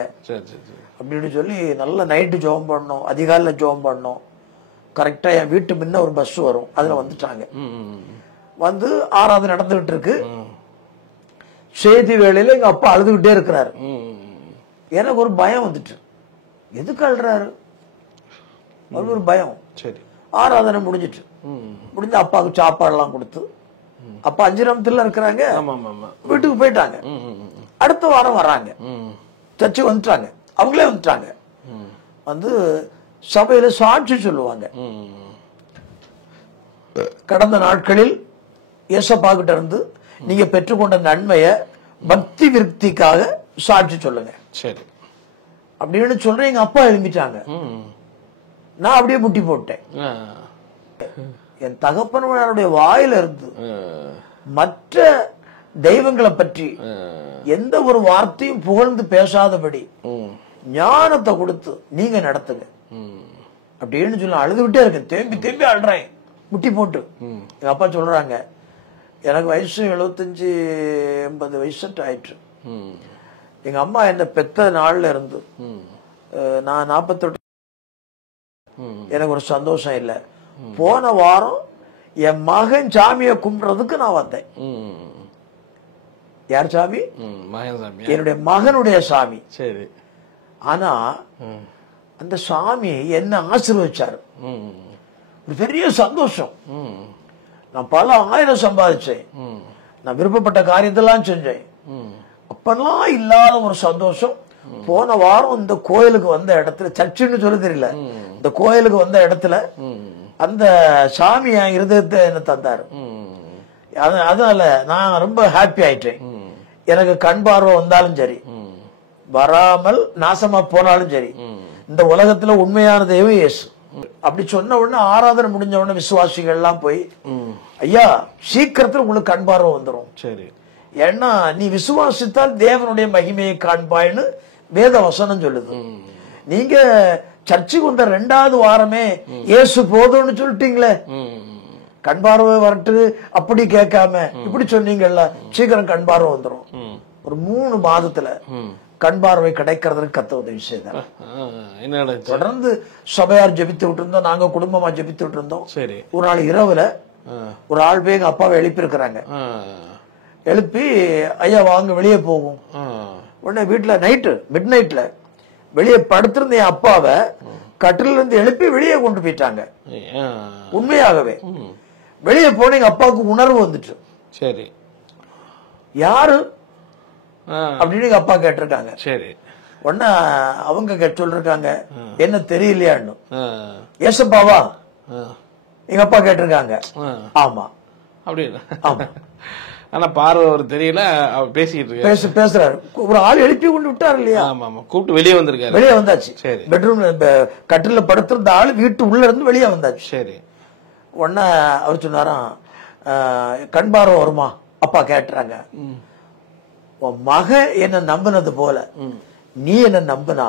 அப்படின்னு சொல்லி நல்ல நைட்டு ஜெபம் பண்ணோம், அதிகாலையில் ஜெபம் பண்ணோம். கரெக்டா என் வீட்டு முன்ன ஒரு பஸ் வரும், அதுல வந்துட்டாங்க. வந்து ஆராதனை நடந்துகிட்டு இருக்கு. செய்தி வேளையில எங்க அப்பா அழுதுகிட்டே இருக்கிறாரு. எனக்கு ஒரு பயம் வந்துட்டு, எதுக்கு அழுறாரு ஒரு பயம். சரி. ஆராதனை முடிஞ்சிட்டு முடிஞ்சு அப்பாவுக்கு சாப்பாடு எல்லாம் கொடுத்து, அப்பா 5 இருக்கிறாங்க, வீட்டுக்கு போயிட்டாங்க. அடுத்த வாரம் வர்றாங்க, சர்ச்சுக்கு வந்துட்டாங்க, அவங்களே வந்துட்டாங்க. வந்து சபையில சாட்சி சொல்லுவாங்க. கடந்த நாட்களில் ஏசப்பா கிட்ட இருந்து நீங்க பெற்றுக்கொண்ட நன்மைய பக்தி விருத்திக்காக சாட்சி சொல்லுங்க. சரி அப்படின்னு சொல்றேன். எங்க அப்பா எழும்பிட்டாங்க. நான் அப்படியே முட்டி போட்டேன். என் தகப்பனுடைய வாயில இருந்து மற்ற தெய்வங்களை பற்றி எந்த ஒரு வார்த்தையும் புகழ்ந்து பேசாதபடி ஞானத்தை கொடுத்து நீங்க நடத்துங்க அப்படின்னு சொல்ல அழுதுகிட்டே இருக்கேன். தேம்பி தேம்பி அழுறேன் முட்டி போட்டு. எங்க அப்பா சொல்றாங்க, எனக்கு வயசு 75-80 வயசு ஆயிற்று. எங்க அம்மா என்ன பெத்த நாள்ல இருந்து நான் 48. எனக்கு ஒரு சந்தோஷம் இல்லை. போன வாரம் என் மகன் சாமியை கும்பிடுறதுக்கு நான் வந்தேன். யார் சாமி? என்னுடைய மகனுடைய சாமி. சரி. ஆனா அந்த சாமி என்ன ஆசீர்வதிச்சாரு. ஒரு பெரிய சந்தோஷம். நான் பல 1000 சம்பாதிச்சேன், நான் விருப்பப்பட்ட காரியத்தெல்லாம் செஞ்சேன். அப்பெல்லாம் இல்லாத ஒரு சந்தோஷம் போன வாரம் இந்த கோயிலுக்கு வந்த இடத்துல, சர்ச்சுன்னு சொல்ல தெரியல, இந்த கோயிலுக்கு வந்த இடத்துல அந்த சாமி என் இருதயத்தை என்ன தந்தாரு. அதனால நான் ரொம்ப ஹாப்பி ஆயிட்டேன். எனக்கு கண் பார்வை வந்தாலும் சரி, வராமல் நாசமா போனாலும் சரி, இந்த உலகத்துல உண்மையான தெய்வம் இயேசு. அப்படி சொன்ன உடனே ஆராதனை முடிஞ்ச உடனே விசுவாசிகள் எல்லாம் போய், ஐயா சீக்கிரத்துல உங்களுக்கு கண் பார்வை வந்துடும். சரி. ஏன்னா நீ விசுவாசித்தால் தேவனுடைய மகிமையை காண்பாய்னு வேத வசனம் சொல்லுது. நீங்க சர்ச்சுக்கு வந்த 2வது வாரமே இயேசு போதும்னு சொல்லிட்டீங்களே, கண் பார்வை வரட்டு அப்படி கேட்காம இப்படி சொன்னீங்கல்ல, சீக்கிரம் கண் பார்வை வந்துடும். ஒரு 3 மாதத்துல கண் பார்வை கிடைக்கிறதுக்கு கத்த உதவி செய்தார். தொடர்ந்து சபையார் ஜெபித்து விட்டு இருந்தோம், நாங்க குடும்பமா ஜெபித்து விட்டு இருந்தோம். ஒரு நாள் இரவுல ஒரு ஆள் போய் எங்க அப்பாவை எழுப்பி இருக்கிறாங்க. எழுப்பி, ஐயா வாங்க வெளியே போகும். உடனே வீட்டுல மிட் நைட்ல வெளியே படுத்திருந்த என் அப்பாவை கட்டில இருந்து எழுப்பி வெளியே கொண்டு போயிட்டாங்க. உண்மையாகவே வெளியே போன எங்க அப்பாவுக்கு உணர்வு வந்துட்டு. சரி, யாரு அப்படின்னு எங்க அப்பா கேட்டிருக்காங்க. சரி. உடனே அவங்க சொல்லிருக்காங்க, என்ன தெரியலையான்னு. ஏசப்பாவா எங்க அப்பா கேட்டிருக்காங்க. ஆமா. அப்படி ஆமா. ஆனா பார்வை ஒரு தெரியல, அவர் பேசிட்டு பேசுறாரு. ஒரு ஆள் எழுப்பி கொண்டு விட்டாரு இல்லையா? ஆமா ஆமா, கூப்பிட்டு வெளியே வந்திருக்காரு. வெளியே வந்தாச்சு. சரி. பெட்ரூம் கட்டில படுத்திருந்த ஆள் வீட்டு உள்ள இருந்து வெளியே வந்தாச்சு. சரி. உடனே அவர் சொன்னாராம், கண் பார்வை வருமா? அப்பா கேட்டுறாங்க. உன் மகன் என்ன நம்பினது போல நீ என்ன நம்பினா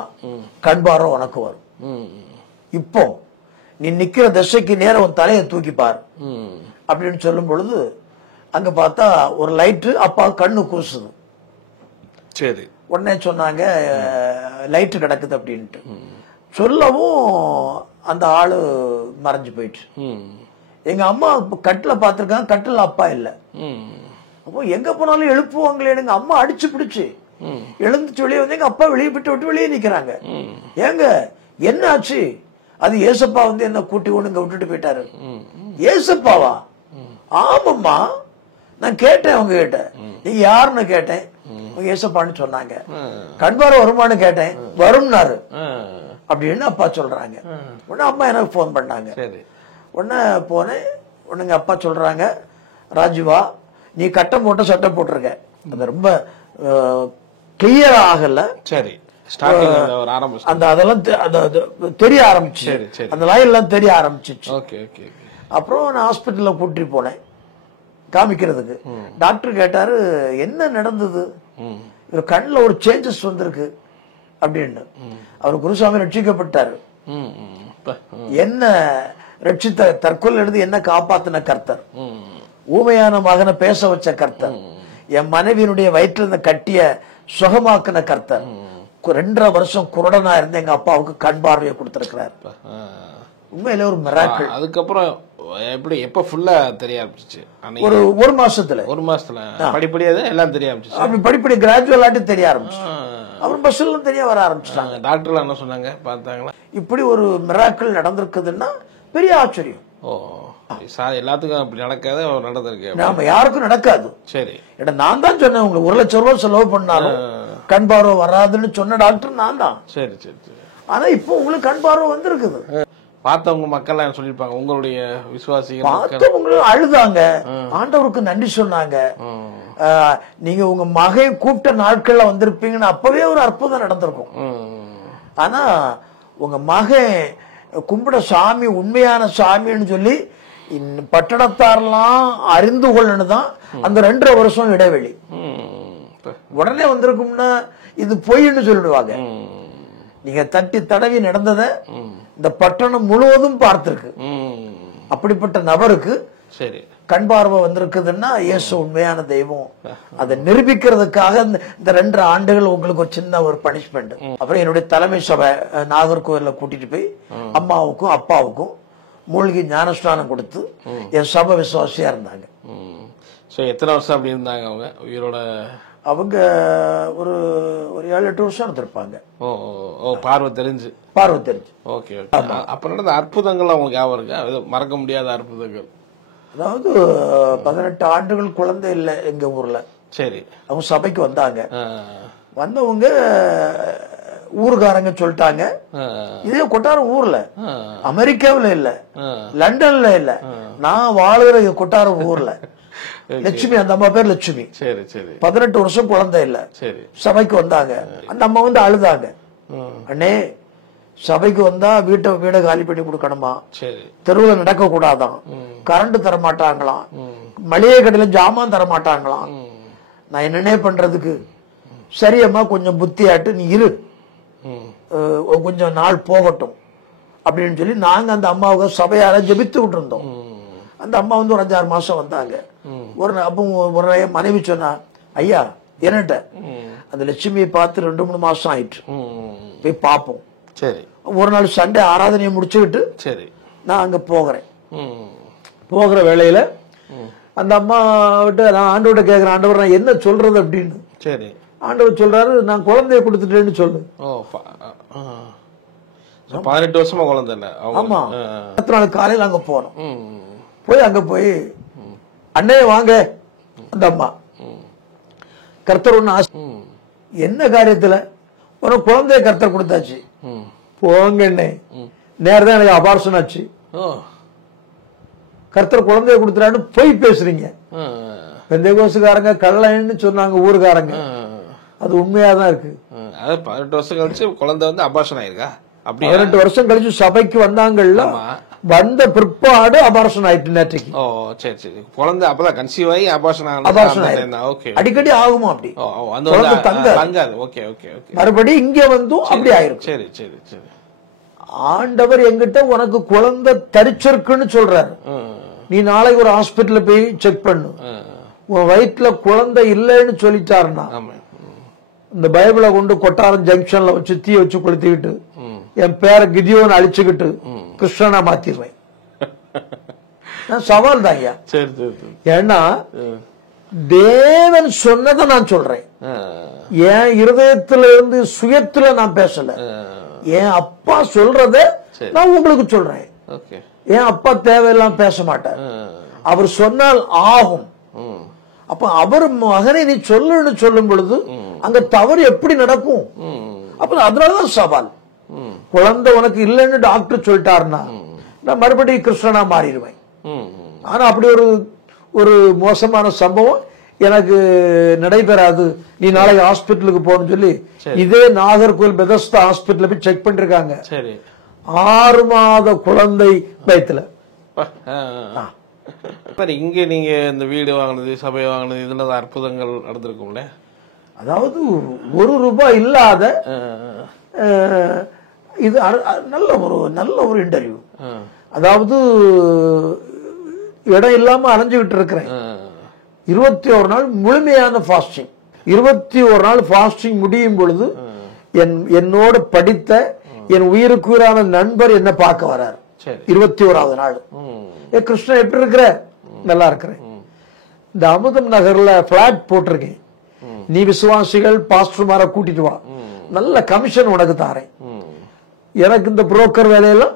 கண் பார்வை உனக்கு வரும். இப்போ நீ நிக்கிற திசைக்கு நேரம் உன் தலையை தூக்கிப்பார் அப்படின்னு சொல்லும் பொழுது அங்க பார்த்தா ஒரு லைட்டு அப்பா கண்ணு கூசுது. சரி. உடனே சொன்னாங்க, லைட்டு கிடக்குது அப்படின்ட்டு சொல்லவும் அந்த ஆளு மறைஞ்சு போயிட்டு. எங்க அம்மா கட்டில பாத்திருக்காங்க, கட்டில அப்பா இல்ல. அப்போ எங்க போனாலும் எழுப்புவாங்களே, எங்க அம்மா அடிச்சு பிடிச்சு எழுந்துச்சு வெளியே வந்து எங்க அப்பா வெளியே விட்டு வெளியே நிக்கிறாங்க. ஏங்க என்ன ஆச்சு? அது ஏசப்பா வந்து என்ன கூட்டி கொண்டு இங்க விட்டுட்டு போயிட்டாரு. ஏசப்பாவா? ஆமாம்மா, நான் கேட்டேன் அவங்க கிட்ட, நீங்க யாருன்னு கேட்டேன், ஏசப்பான்னு சொன்னாங்க. கண் பார்வை வருமானு கேட்டேன், வரும்னாரு அப்படின்னு அப்பா சொல்றாங்க. உடனே அம்மா எனக்கு போன் பண்ணாங்க. உடனே போனேன். உடனே அப்பா சொல்றாங்க, ராஜுவா நீ கட்டம் போட்ட சட்டை போட்டிருக்க, அது ரொம்ப கிளியர் ஆகல. சரி. அந்த அதெல்லாம் தெரிய ஆரம்பிச்சு, அந்த லைன் எல்லாம் தெரிய ஆரம்பிச்சிச்சு. அப்புறம் நான் ஹாஸ்பிட்டல்ல கூட்டிட்டு போனேன் காமிக்கிறதுக்கு. டாக்டர் கேட்டாரு, என்ன நடந்தது? இவர் கண்ணில் ஒரு சேஞ்சஸ் வந்திருக்கு அப்படின்னு. அவர் குருசாமி ரட்சிக்கப்பட்டாரு. என்ன ரட்சித்த தற்கொலை எடுத்து என்ன காப்பாத்தின கர்த்தர், ஊமையான மகனை பேச வச்ச கர்த்தர், என் மனைவியினுடைய வயிற்றுல இருந்த கட்டிய சுகமாக்கின கர்த்தர், 2.5 வருஷம் குருடனா இருந்த எங்க அப்பாவுக்கு கண் பார்வையை கொடுத்திருக்கிறார். உண்மையில ஒரு மிராக்கிள். அதுக்கப்புறம் எப்படி எப்ப ஃபுல்லா தெரிய ஆரம்பிச்சு? ஒரு மாசத்துல படிப்படியா எல்லாம் தெரிய ஆரம்பிச்சு. அப்படி படிப்படி கிராஜுவலாட்டி தெரிய ஆரம்பிச்சு. அப்புறம் பஸ்ல தெரிய வர ஆரம்பிச்சிட்டாங்க. டாக்டர் என்ன சொன்னாங்க பார்த்தாங்களா? இப்படி ஒரு மிராக்கிள் நடந்திருக்குதுன்னா பெரிய ஆச்சரியம். எல்லாத்துக்கும் அப்படி நடக்காத நடந்திருக்கு. நாம யாருக்கும் நடக்காது. சரி. நான் தான் சொன்னேன், உங்களுக்கு 1 லட்சம் ரூபாய் செலவு பண்ணாலும் கண் பார்வை வராதுன்னு சொன்ன டாக்டர் நான் தான். சரி சரி சரி. ஆனா இப்போ உங்களுக்கு கண் பார்வை வந்திருக்குது. பார்த்தவங்க மக்கள் சொல்லிருப்பாங்க, உங்களுடைய விசுவாசிகள் பார்த்தவங்க அழுதாங்க, ஆண்டவருக்கு நன்றி சொன்னாங்க. நீங்க உங்க மகன் கூப்பிட்ட நாட்கள்ல வந்திருப்பீங்கன்னு அப்பவே ஒரு அற்புதம் நடந்திருக்கும். ஆனா உங்க மகன் கும்பிட சாமி உண்மையான சாமின்னு சொல்லி பட்டணத்தாரெல்லாம் அறிந்து கொள்ளணுதான் அந்த 2.5 வருஷம் இடைவெளி. உடனே வந்திருக்கும்னா இது பொய்ன்னு சொல்லிடுவாங்க. நீங்க தட்டி தடவி நடந்தத இந்த பட்டணம் முழுவதும் பார்த்திருக்கு. அப்படிப்பட்ட நபருக்கு கண் பார்வை வந்திருக்குதுன்னா இயேசு உண்மையான தெய்வம். அதை நிரூபிக்கிறதுக்காக இந்த 2 ஆண்டுகள் உங்களுக்கு ஒரு சின்ன ஒரு பனிஷ்மெண்ட். அப்புறம் என்னுடைய தலைமை சபை நாகர்கோவில்ல கூட்டிட்டு போய் அம்மாவுக்கும் அப்பாவுக்கும் மூழ்கி ஞானஸ்தானம் கொடுத்து என் சபை விசுவாசியா இருந்தாங்க. எத்தனை வருஷம் அப்படி இருந்தாங்க அவங்க உயிரோட? அவங்க ஒரு 7-8 வருஷம் இருந்திருப்பாங்க. பார்வை தெரிஞ்சு. ஓகே. அப்ப நடந்த அற்புதங்கள் அவங்களுக்கு ஞாபகம் இருக்கா? மறக்க முடியாத அற்புதங்கள். அதாவது 18 ஆண்டுகள் குழந்தை இல்லை எங்க ஊர்ல. சரி. அவங்க சபைக்கு வந்தாங்க. வந்தவங்க ஊருக்காரங்க சொல்லிட்டாங்க, இதே கொட்டாரம் ஊர்ல, அமெரிக்காவில இல்ல, லண்டன்ல இல்ல, நான் வாழுகிற கொட்டாரம் ஊர்ல. லட்சுமி, அந்த அம்மா பேர் லட்சுமி. 18 வருஷம் குழந்தை இல்ல. சபைக்கு வந்தாங்க. அந்த அம்மா வந்து அழுதாங்க, அண்ணே சபைக்கு வந்தா வீடை காலி பண்ணி கொடுக்கணுமா, சரி, தெருவில் நடக்க கூடாதான், கரண்ட் தர மாட்டாங்களாம், மளிகை கடையில ஜாமான் தர மாட்டாங்களாம். நான் என்னன்னே பண்றதுக்கு, சரியம்மா கொஞ்சம் புத்தியாட்டு நீ இரு, கொஞ்சம் நாள் போகட்டும் அப்படின்னு சொல்லி நாங்க அந்த அம்மாவுக்கு சபையார ஜெபித்துக்கிட்டு இருந்தோம். அந்த அம்மா வந்து ஒரு 5-6 மாசம் வந்தாங்க. அப்போ ஒரு மனைவி சொன்னா, ஐயா என்னட்ட அந்த லட்சுமியை பார்த்து 2-3 மாசம் ஆயிட்டு, போய் பார்ப்போம். சரி. ஒரு நாள் சண்டே ஆராதனையை முடிச்சுக்கிட்டு சரி நான் அங்க போகிறேன். போகிற வேளையில அந்த அம்மா விட்டு நான் ஆண்டவர்கிட்ட கேட்கிறேன், ஆண்டவர் நான் என்ன சொல்றது அப்படின்னு. சரி. ஆண்டவர் சொல்றாரு, நான் குழந்தைய கொடுத்துட்டேன்னு சொல்லு. 18 வருஷமா குழந்தை இல்ல. ஆமா. 10 நாள் காலையில் அங்க போறோம். அங்க போய் அண்ணே வாங்க. அந்த அம்மா கர்த்தர் ஒண்ணு ஆசை, என்ன காரியத்துல உனக்கு குழந்தைய கர்த்தர் கொடுத்தாச்சு, போங்க அண்ணே. நேரதான் எனக்கு அபார்ஷன் ஆச்சு, கர்த்தர் குழந்தைய கொடுத்துறான்னு போய் பேசுறீங்க. பெந்தேகோஸ்துக்காரங்க கள்ளன்னு சொன்னாங்க ஊருக்காரங்க, அது உண்மையாதான் இருக்கு. 18 வருஷம் கழிச்சு குழந்தை வந்து அபார்ஷன் ஆயிருக்கா? 18 வருஷம் கழிச்சு சபைக்கு வந்தாங்கல்ல, வந்த பிற்பாடு அபார்ஷன் ஆயிட்டு நேற்றைக்கு. ஓ சரி சரி. குழந்தை அப்பதான் கன்சீவ் ஆகி அபார்ஷன் அடிக்கடி ஆகுமா அப்படி தங்காது. Okay okay okay. மறுபடி இங்க வந்தும் அப்படி ஆயிரும். சரி சரி சரி. ஆண்டவர் எங்கிட்ட உனக்கு குழந்தை தரிச்சிருக்குன்னு சொல்றாரு, நீ நாளைக்கு ஒரு ஹாஸ்பிட்டல்ல போய் செக் பண்ணு, உன் வயிற்றுல குழந்தை இல்லைன்னு சொல்லிட்டாருன்னா இந்த பைபிளை கொண்டு கொட்டாரம் ஜங்ஷன்ல வச்சு தீ வச்சு கொளுத்திக்கிட்டு என் பேரை கிதியோன்னு அழிச்சுக்கிட்டு கிருஷ்ணனா மாத்திடுவேன். சவால் தான் ஐயா. ஏன்னா தேவன் சொன்னதை நான் சொல்றேன், என் இருதயத்துல இருந்து சுயத்துல நான் பேசல. என் அப்பா சொல்றத நான் உங்களுக்கு சொல்றேன். என் அப்பா தேவையெல்லாம் பேச மாட்டார், அவர் சொன்னால் ஆகும். அப்ப அவர் மகனை நீ சொல்லுன்னு சொல்லும் பொழுது அங்க தவறு எப்படி நடக்கும்? அப்ப அதனாலதான் சவால். குழந்தை உனக்கு இல்லைன்னு டாக்டர் சொல்லிட்டாருன்னா நான் மறுபடியும் கிருஷ்ணனா மாறிடுவேன். ஆனா அப்படி ஒரு மோசமான சம்பவம் எனக்கு நடைபெறாது, நீ நாளைக்கு ஹாஸ்பிட்டலுக்கு போகணும்னு சொல்லி இதே நாகர்கோவில் பெதஸ்தா ஹாஸ்பிட்டல் போய் செக் பண்ணிருக்காங்க. 6 மாத குழந்தை வயித்துல. இங்க நீங்க இந்த வீடு வாங்கினது, சபை வாங்கினது, இதுல அற்புதங்கள் நடந்திருக்கும்ல. அதாவது ₹1 இல்லாத இது நல்ல ஒரு இன்டர்வியூ. அதாவது இடம் இல்லாம அலைஞ்சுகிட்டு இருக்கிறேன். 21 நாள் முழுமையான ஃபாஸ்டிங். 21 நாள் ஃபாஸ்டிங் முடியும் பொழுது என்னோடு படித்த என் உயிருக்குயிரான நண்பர் என்ன பார்க்க வர்றார். 21வது நாள், கிருஷ்ணன் எப்படி இருக்கிற? நல்லா இருக்கிறேன். இந்த அமுதம் நகர்ல பிளாட் போட்டிருக்கேன், நீ விசுவாசிகள் பாஸ்டர்மார கூட்டிட்டு வா, நல்ல கமிஷன் உனக்கு தாரேன். எனக்கு இந்த புரோக்கர் வேலையெல்லாம்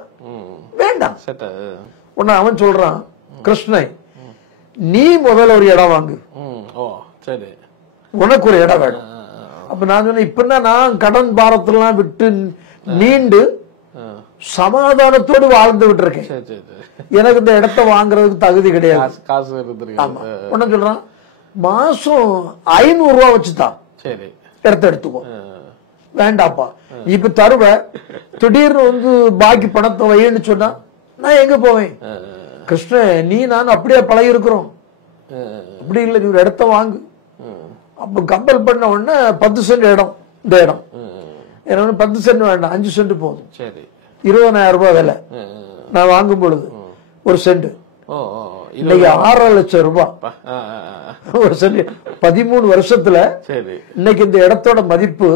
வேண்டாம். உன்ன அவன் சொல்றான், கிருஷ்ணன் நீ முதல்ல ஒரு இடம் வாங்கு, உனக்கு ஒரு இடம் வேணும். அப்ப நான் சொன்னேன், இப்பதான் நான் கடன் பாரத்தெல்லாம் விட்டு மீண்டு சமாதானத்தோடு வாழ்ந்துகிட்டு இருக்கேன், எனக்கு இந்த இடத்த வாங்குறதுக்கு தகுதி கிடையாது. ஒன்னு சொல்றான், மாசம் ₹500 வச்சுதான் இடத்த எடுத்துக்கோ. வேண்டாப்பா இப்ப தருவ, திடீர்னு வந்து பாக்கி பணத்தை வைன்னு சொன்னா நான் எங்க போவேன்? கிருஷ்ணன் நீ நான் அப்படியே பழகி இருக்கிறோம், அப்படி இல்லை, நீ ஒரு இடத்த வாங்கு. அப்ப கம்பல் பண்ண உடனே 10 சென்ட் இடம், இந்த இடம் என்ன 10 சென்ட் வேண்டாம், 5 சென்ட் போதும், ₹20,000 விலை. நான் வாங்கும் பொழுது ஒரு சென்ட் இன்னைக்கு ₹6 லட்சம் ஒரு சென்ட். 13 வருஷத்துல இன்னைக்கு இந்த இடத்தோட மதிப்பு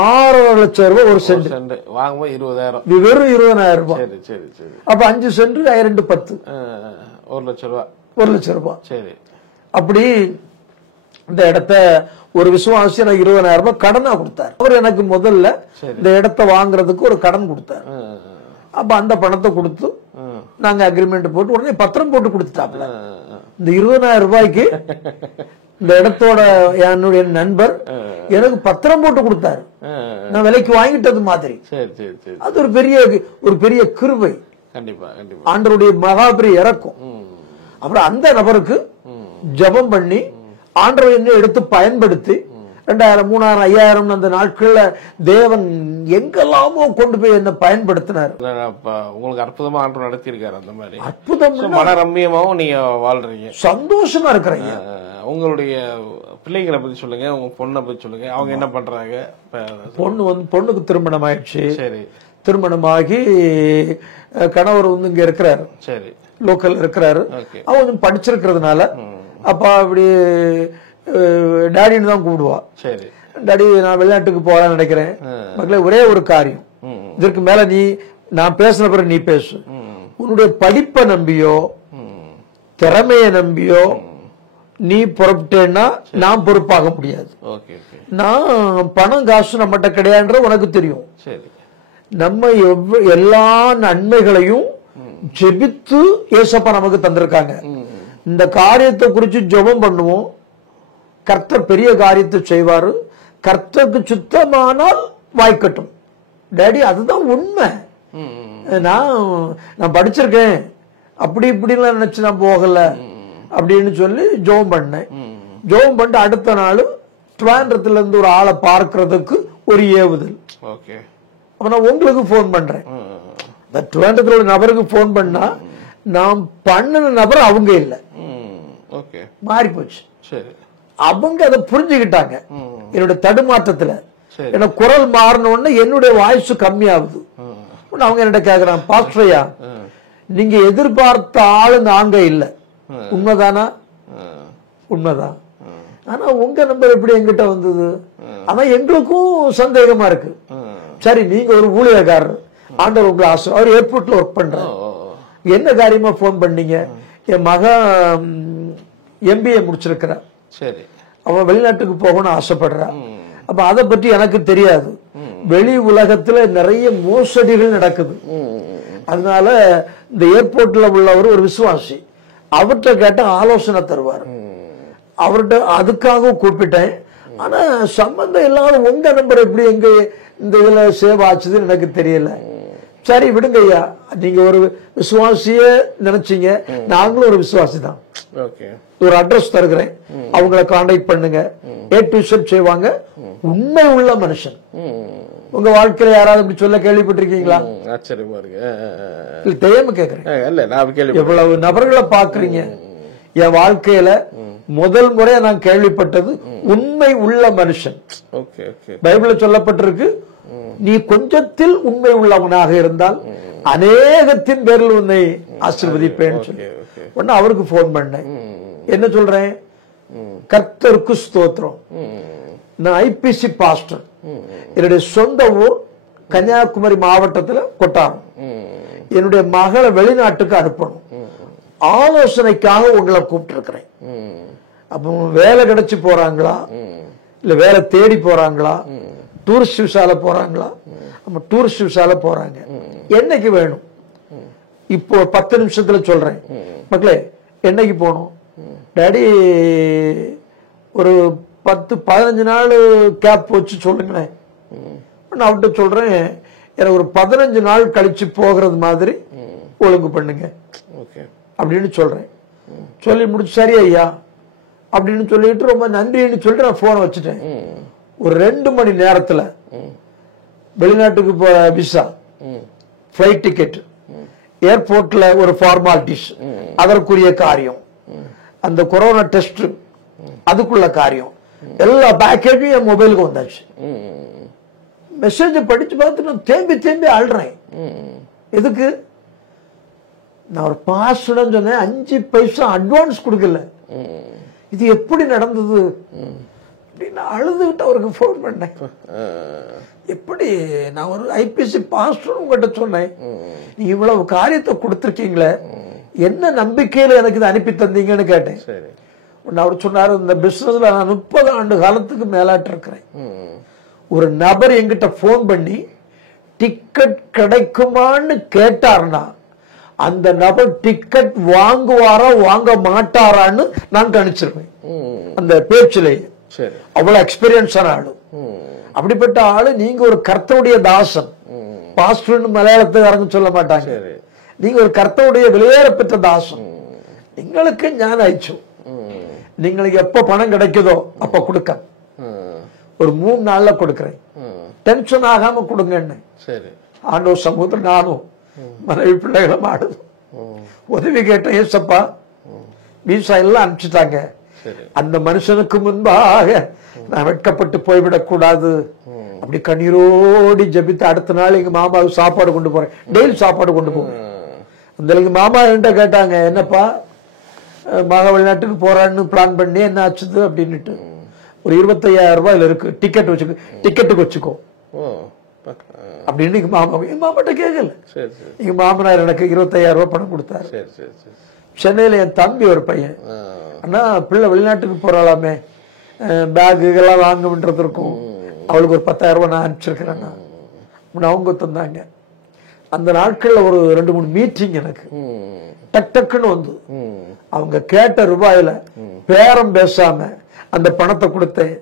₹6 லட்சம் ஒரு சென்ட். வாங்கும்போது 20,000, வெறும் ₹20,000. அப்ப 5 சென்ட் 2 10, ₹1,00,000. சரி, அப்படி இந்த இடத்த ஒரு விசுவாசி எனக்கு ₹20,000 கடனா கொடுத்தார். அவர் எனக்கு முதல்ல இந்த இடத்த வாங்குறதுக்கு ஒரு கடன் கொடுத்தார். அப்ப அந்த பணத்தை கொடுத்து நாங்க அக்ரிமெண்ட் போட்டு உடனே பத்திரம் போட்டு கொடுத்துட்டாப்ல. இந்த ₹20,000 இந்த இடத்தோட என்னுடைய நண்பர் எனக்கு பத்திரம் போட்டு கொடுத்தாரு, நான் விலைக்கு வாங்கிட்டது மாதிரி. அது ஒரு பெரிய கிருபை, ஆண்டவருடைய மகாபெரிய இறக்கும். அப்புறம் அந்த நபருக்கு ஜெபம் பண்ணி ஆண்டவர் என்ன எடுத்து பயன்படுத்தி 2000, 3000, 5000 அந்த நாட்கள்ல தேவன் எங்கெல்லாமோ கொண்டு போய் என்ன பயன்படுத்தினார். உங்களுக்கு அற்புதமா ஆண்டு நடத்தியிருக்காரு. அந்த மாதிரி அற்புதம், மன ரம்மியமாவும் நீங்க வாழ்றீங்க, சந்தோஷமா இருக்கிறீங்க. உங்களுடைய பிள்ளைங்களை பத்தி சொல்லுங்க, உங்க பொண்ணை பத்தி சொல்லுங்க. அவங்க என்ன பண்றாங்க? பொண்ணுக்கு திருமணம் ஆயிடுச்சு. சரி. திருமணமாகி கணவர் இங்க இருக்கிறாரு. சரி. லோக்கல் இருக்கிறாரு. அவங்க படிச்சிருக்கிறதுனால அப்பா அப்படி டாடின்னு தான் கூப்பிடுவா. சரி. டாடி நான் வெளிநாட்டுக்கு போகலான்னு நினைக்கிறேன். மக்களே, ஒரே ஒரு காரியம், இதற்கு மேல நான் பேசின பிறகு நீ பேசு. உன்னுடைய படிப்பை நம்பியோ திறமைய நம்பியோ நீ புறப்பட்டேன்னா நான் பொறுப்பாக முடியாது. நான் பணம் காசு நம்மகிட்ட கிடையாதுன்ற உனக்கு தெரியும். நம்ம எல்லா நன்மைகளையும் ஜெபித்து ஏசப்பா நமக்கு தந்திருக்காங்க. இந்த காரியத்தை குறித்து ஜெபம் பண்ணுவோம். கர்த்தர் பெரிய காரியத்தை செய்வாரு. கர்த்தருக்கு சுத்தமானால் வாய்க்கட்டும். டாடி, அதுதான் உண்மை. நான் படிச்சிருக்கேன் அப்படி இப்படிலாம் நினைச்சு நான் போகல அப்படின்னு சொல்லி ஜெபம் பண்ணேன். ஜெபம் பண்ணிட்டு அடுத்த நாள் ட்ரிவாண்ட்ரத்துல இருந்து ஒரு ஆளை பார்க்கறதுக்கு ஒரு ஏவுதல். அப்ப நான் உங்களுக்கு போன் பண்றேன். ட்ரிவாண்ட்ரத்துல ஒரு நபருக்கு போன் பண்ணா நான் பண்ணின நபர் அவங்க இல்ல, மாறி போச்சு. அவங்க அதை புரிஞ்சுக்கிட்டாங்க. என்னோட தடுமாற்றத்துல எனக்கு குரல் மாறின உடனே என்னுடைய வாய்ஸ் கம்மியாகுது. அவங்க என்ன கேக்குறாங்க, பாஸ்டரையா நீங்க எதிர்பார்த்த ஆளு நாங்க இல்ல, உண்மைதானா? உண்மைதான். ஆனா உங்க நம்பர் எப்படி எங்கிட்ட வந்தது? ஆனா எங்களுக்கும் சந்தேகமா இருக்கு. சரி, நீங்க ஒரு ஊழியக்காரர், ஆண்டவர் உங்களை அவர் ஏர்போர்ட்ல ஒர்க் பண்றாரு, என்ன காரியமா போன் பண்ணீங்க? என் மகன் MBA முடிச்சிருக்கிறார், அவன் வெளிநாட்டுக்கு போகணும்னு ஆசைப்படுறான். அப்ப அதை பற்றி எனக்கு தெரியாது. வெளி உலகத்துல நிறைய மோசடிகள் நடக்குது. அதனால இந்த ஏர்போர்ட்ல உள்ளவர் ஒரு விசுவாசி, அவர்கிட்ட கேட்ட ஆலோசனை தருவார். அவர்கிட்ட அதுக்காக கூப்பிட்டேன். ஆனா சம்பந்தம் இல்லாத உங்க நம்பர் எப்படி எங்க இந்த இதுல சேவ் ஆச்சுதுன்னு எனக்கு தெரியல. சரி விடுங்க ஐயா, நீங்க ஒரு விசுவாசிய நினைச்சீங்க, நாங்களும் ஒரு விசுவாசி தான். ஒரு அட்ரஸ் தருகிறேன், அவங்களை கான்டாக்ட் பண்ணுங்க. A to Z செய்வாங்க. உண்மை உள்ள மனுஷன். உங்க வாழ்க்கையில யாராவது இப்படி சொல்ல கேள்விப்பட்டிருக்கீங்களா? ஆச்சரியமா இருக்கு. தெரியாம கேக்குறேன். எவ்வளவு நபர்களை பாக்குறீங்க. என் வாழ்க்கையில முதல் முறையா நான் கேள்விப்பட்டது உண்மை உள்ள மனுஷன். பைபிள்ல சொல்லப்பட்டிருக்கு, நீ கொஞ்சத்தில் உண்மை உள்ளவனாக இருந்தால் அநேகத்தின் பேரில் உன்னை ஆசீர்வதிப்பேன்னு சொல்லி உடனே அவருக்கு போன் பண்ணேன். என்ன சொல்றேன்? கர்த்தருக்கு ஸ்தோத்திரம், நான் IPC பாஸ்டர், என்னுடைய சொந்த ஊர் கன்னியாகுமரி மாவட்டத்தில் கொட்டாரம், என்னுடைய மகளை வெளிநாட்டுக்கு அனுப்பணும், ஆலோசனைக்காக உங்களை கூப்பிட்டு இருக்கிறேன். அப்போ வேலை கிடைச்சு போறாங்களா இல்ல வேலை தேடி போறாங்களா, டூரிஸ்ட் விசால போறாங்களா? நம்ம டூரிஸ்ட் விசால போறாங்க. என்னைக்கு வேணும்? இப்போ 10 நிமிஷத்துல சொல்றேன். மக்களே, என்னைக்கு போகணும்? டாடி ஒரு 10-15 நாள் கேப் வச்சு சொல்லுங்களேன். நான் அவர்கிட்ட சொல்றேன், எனக்கு ஒரு 15 நாள் கழிச்சு போகிறது மாதிரி ஒழுங்கு பண்ணுங்க அப்படின்னு சொல்றேன். சொல்லி முடிச்சு சரி ஐயா அப்படின்னு சொல்லிட்டு ரொம்ப நன்றின்னு சொல்லிட்டு நான் போனை வச்சுட்டேன். ஒரு 2 மணி நேரத்துல வெளிநாட்டுக்கு போற விசா, பிளைட் டிக்கெட், ஏர்போர்ட்ல ஒரு ஃபார்மாலிட்டிஸ், அதற்குரிய காரியம், அந்த கொரோனா டெஸ்ட் அதுக்குள்ள காரியம், எல்லா பேக்கேஜும் என் மொபைலுக்கு வந்தாச்சு. மெசேஜ் படிச்சு பார்த்து நான் தேம்பி அழுறேன். எதுக்கு? நான் ஒரு பாஸ்வேர்டு சொன்னேன், 5 பைசா அட்வான்ஸ் கொடுக்கல. இது எப்படி நடந்தது அப்படின்னு அழுதுகிட்டு அவருக்கு போன் பண்ணேன். எப்படி நான் ஒரு IPC பாஸ்டர் உங்ககிட்ட சொன்னேன், நீ இவ்வளவு காரியத்தை கொடுத்திருக்கீங்களே, என்ன நம்பிக்கையில எனக்கு இதை அனுப்பி தந்தீங்கன்னு கேட்டேன். அவர் சொன்னாரு, இந்த பிசினஸ்ல நான் 30 ஆண்டு காலத்துக்கு மேலாட்டு இருக்கிறேன். ஒரு நபர் என்கிட்ட போன் பண்ணி டிக்கெட் கிடைக்குமான்னு கேட்டார்னா அந்த நபர் டிக்கெட் வாங்குவாரா வாங்க மாட்டாரான்னு நான் கணிச்சிருவேன் அந்த பேச்சிலேயே. அவ்வளவு எக்ஸ்பீரியன்ஸான ஆளு. அப்படிப்பட்ட ஆளு. நீங்க ஒரு கர்த்தருடைய தாசன், பாஸ்டர்னு மலையாளத்துக்காரங்க சொல்ல மாட்டாங்க. நீங்க ஒரு கர்த்தருடைய வெளியேற பெற்ற தாசன். നിങ്ങൾക്ക് ഞാൻ അയച്ചു. നിങ്ങൾക്ക് எப்ப பணம் கிடைக்குதோ அப்ப கொடுக்க. ஒரு 3 நாள்ல கொடுக்குறேன், டென்ஷன் ஆகாம கொடுங்கன்னு. சரி. ஆண்டவர் சமூகத்தில் நானும் மனைவி பிள்ளைகளை மாடுது உதவி கேட்டேன். ஏசப்பா வீசா எல்லாம் அனுப்பிச்சிட்டாங்க. அந்த மனுஷனுக்கு முன்பாக நான் வெட்கப்பட்டு போய்விடக் கூடாது. அப்படி கண்ணீரோடி ஜபித்து அடுத்த நாள் எங்க மாமாவுக்கு சாப்பாடு கொண்டு போறேன். டெய்லி சாப்பாடு கொண்டு போவேன். அந்த மாமா என்கிட்ட கேட்டாங்க, என்னப்பா மக வெளிநாட்டுக்கு போறான்னு பிளான் பண்ணி என்ன ஆச்சுது அப்படின்னுட்டு. ஒரு 25,000 ரூபாயில இருக்கு, டிக்கெட் வச்சுக்கோ, டிக்கெட்டுக்கு வச்சுக்கோ அப்படின்னு எங்க மாமாட்ட கேட்கல. எங்க மாமனார் எனக்கு 25,000 ரூபாய் பணம் கொடுத்தாரு. சென்னையில என் தம்பி ஒரு பையன், அண்ணா பிள்ளை வெளிநாட்டுக்கு போறாளாமே, பேகு எல்லாம் வாங்கன்றது இருக்கும், அவளுக்கு ஒரு 10,000 ரூபாய் நான் அனுப்பிச்சிருக்கிறேன்னா அவங்க தந்தாங்க. அந்த நாட்கள்ல ஒரு 2-3 மீட்டிங் எனக்கு டக் டக்குன்னு வந்து அவங்க கேட்ட ரூபாயில பேரம் பேசாம அந்த பணத்தை கொடுத்தேன்.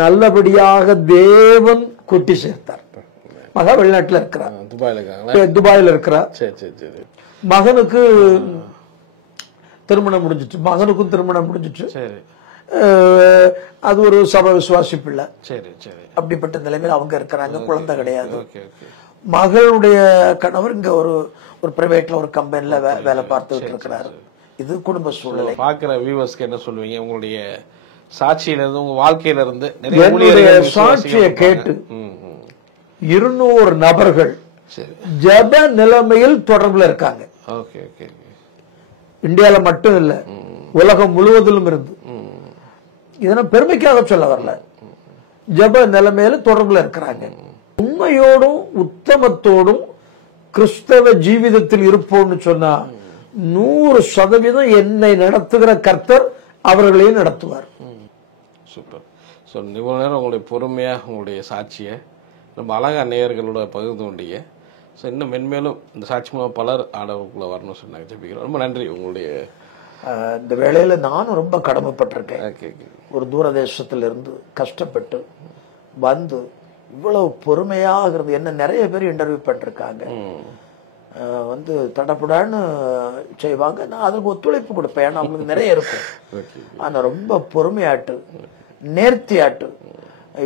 நல்லபடியாக தேவன் கூட்டி சேர்த்தார். மகா வெளிநாட்டுல இருக்கிறா, துபாயில இருக்கிறா. மகனுக்கு திருமணம் முடிஞ்சிச்சு, மகனுக்கும் திருமணம் முடிஞ்சிச்சு. அது ஒரு சபை விசுவாசி பிள்ளை. அப்படிப்பட்ட நிலைமையில அவங்க இருக்கிறாங்க, குழந்தை கிடையாது. மகளுடைய கணவர் இங்க ஒரு பிரைவேட்ல ஒரு கம்பெனில வேலை பார்த்துட்டு இருக்கிறாரு. இது குடும்ப சூழ்நிலை. பாக்குற வியூவர்ஸ்க்கு என்ன சொல்லுவீங்க? உங்களுடைய சாட்சியில இருந்து, உங்க வாழ்க்கையில இருந்து என்னுடைய சாட்சியை கேட்டு 200 நபர்கள் ஜப நிலைமையில் தொடர்புல இருக்காங்க. இந்தியால மட்டும் இல்ல, உலகம் முழுவதிலும் இருந்து. இதனை பெருமைக்காக சொல்ல வரல, ஜப நிலைமையில தொடர்புல இருக்கிறாங்க. உண்மையோடும் உத்தமத்தோடும் கிறிஸ்தவ ஜீவிதத்தில் இருப்போம்னு சொன்னா 100% என்னை நடத்துகிற கர்த்தர் அவர்களையும் நடத்துவார். சூப்பர். ஸோ இவ்வளோ நேரம் உங்களுடைய பொறுமையா உங்களுடைய சாட்சியை ரொம்ப அழகா நேயர்களோட பகிர்ந்து கொண்டீங்க. ஸோ இன்னும் மென்மேலும் இந்த சாட்சி மூலம் பலர் ஆடவுக்குள்ள வரணும்னு சொன்னாங்க. ஜெபிக்கிறோம். ரொம்ப நன்றி. உங்களுடைய இந்த வேளையில நானும் ரொம்ப கடமைப்பட்டிருக்கேன். ஒரு தூரதேசத்துல இருந்து கஷ்டப்பட்டு வந்து இவ்வளவு பொறுமையாகிறது. என்ன நிறைய பேர் இன்டர்வியூ பண்ணிருக்காங்க, வந்து தடப்படான்னு செய்வாங்க. நான் அதுக்கு ஒத்துழைப்பு கொடுப்பேன், ஏன்னா அவங்களுக்கு நிறைய இருக்கும். ஆனா ரொம்ப பொறுமையாட்டு, நேர்த்தியாட்டு,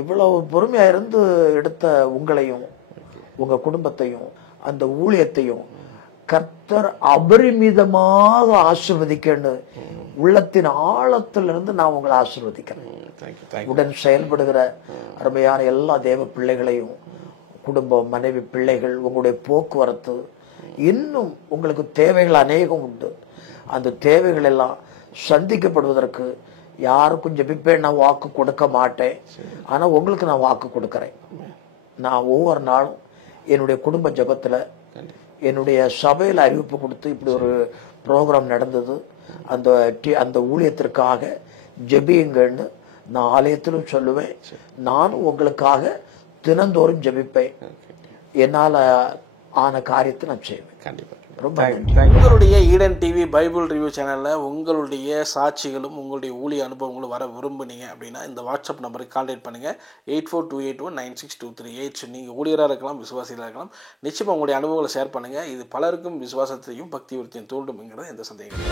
இவ்வளவு பொறுமையா இருந்து எடுத்த உங்களையும் உங்க குடும்பத்தையும் அந்த ஊழியத்தையும் கர்த்தர் அபரிமிதமாக ஆசீர்வதிக்கன்னு உள்ளத்தின் ஆழத்திலிருந்து நான் உங்களை ஆசீர்வதிக்கிறேன். உடன் செயல்படுகிற அருமையான எல்லா தேவ பிள்ளைகளையும், குடும்பம், மனைவி, பிள்ளைகள், உங்களுடைய போக்குவரத்து, இன்னும் உங்களுக்கு தேவைகள் அநேகம் உண்டு. அந்த தேவைகள் எல்லாம் சந்திக்கப்படுவதற்கு யாருக்கும் ஜெபிப்பேன், நான் வாக்கு கொடுக்க மாட்டேன். ஆனா உங்களுக்கு நான் வாக்கு கொடுக்கறேன். நான் ஒவ்வொரு நாளும் என்னுடைய குடும்ப ஜெபத்துல, என்னுடைய சபையில் அறிவிப்பு கொடுத்து இப்படி ஒரு ப்ரோக்ராம் நடந்தது, அந்த ஊழியத்திற்காக ஜெபியுங்கன்னு நான் ஆலயத்திலும் சொல்லுவேன். நானும் உங்களுக்காக தினந்தோறும் ஜெபிப்பேன். என்னால ஆன காரியத்தை நான் செய்வேன். கண்டிப்பா. ரொம்ப உங்களுடைய ஈடன் டிவி பைபிள் ரிவ்யூ சேனலில் உங்களுடைய சாட்சிகளும் உங்களுடைய ஊழிய அனுபவங்களும் வர விரும்புனீங்க அப்படின்னா இந்த வாட்ஸ்அப் நம்பருக்கு கான்டாக்ட் பண்ணுங்கள். 8428196238. நீங்கள் ஊழியராக இருக்கலாம், விசுவாசிகளாக இருக்கலாம். நிச்சயமாக உங்களுடைய அனுபவங்களை ஷேர் பண்ணுங்கள். இது பலருக்கும் விசுவாசத்தையும் பக்தி விருத்தியும் தூண்டும்ங்கிறது எந்த சந்தேகம்.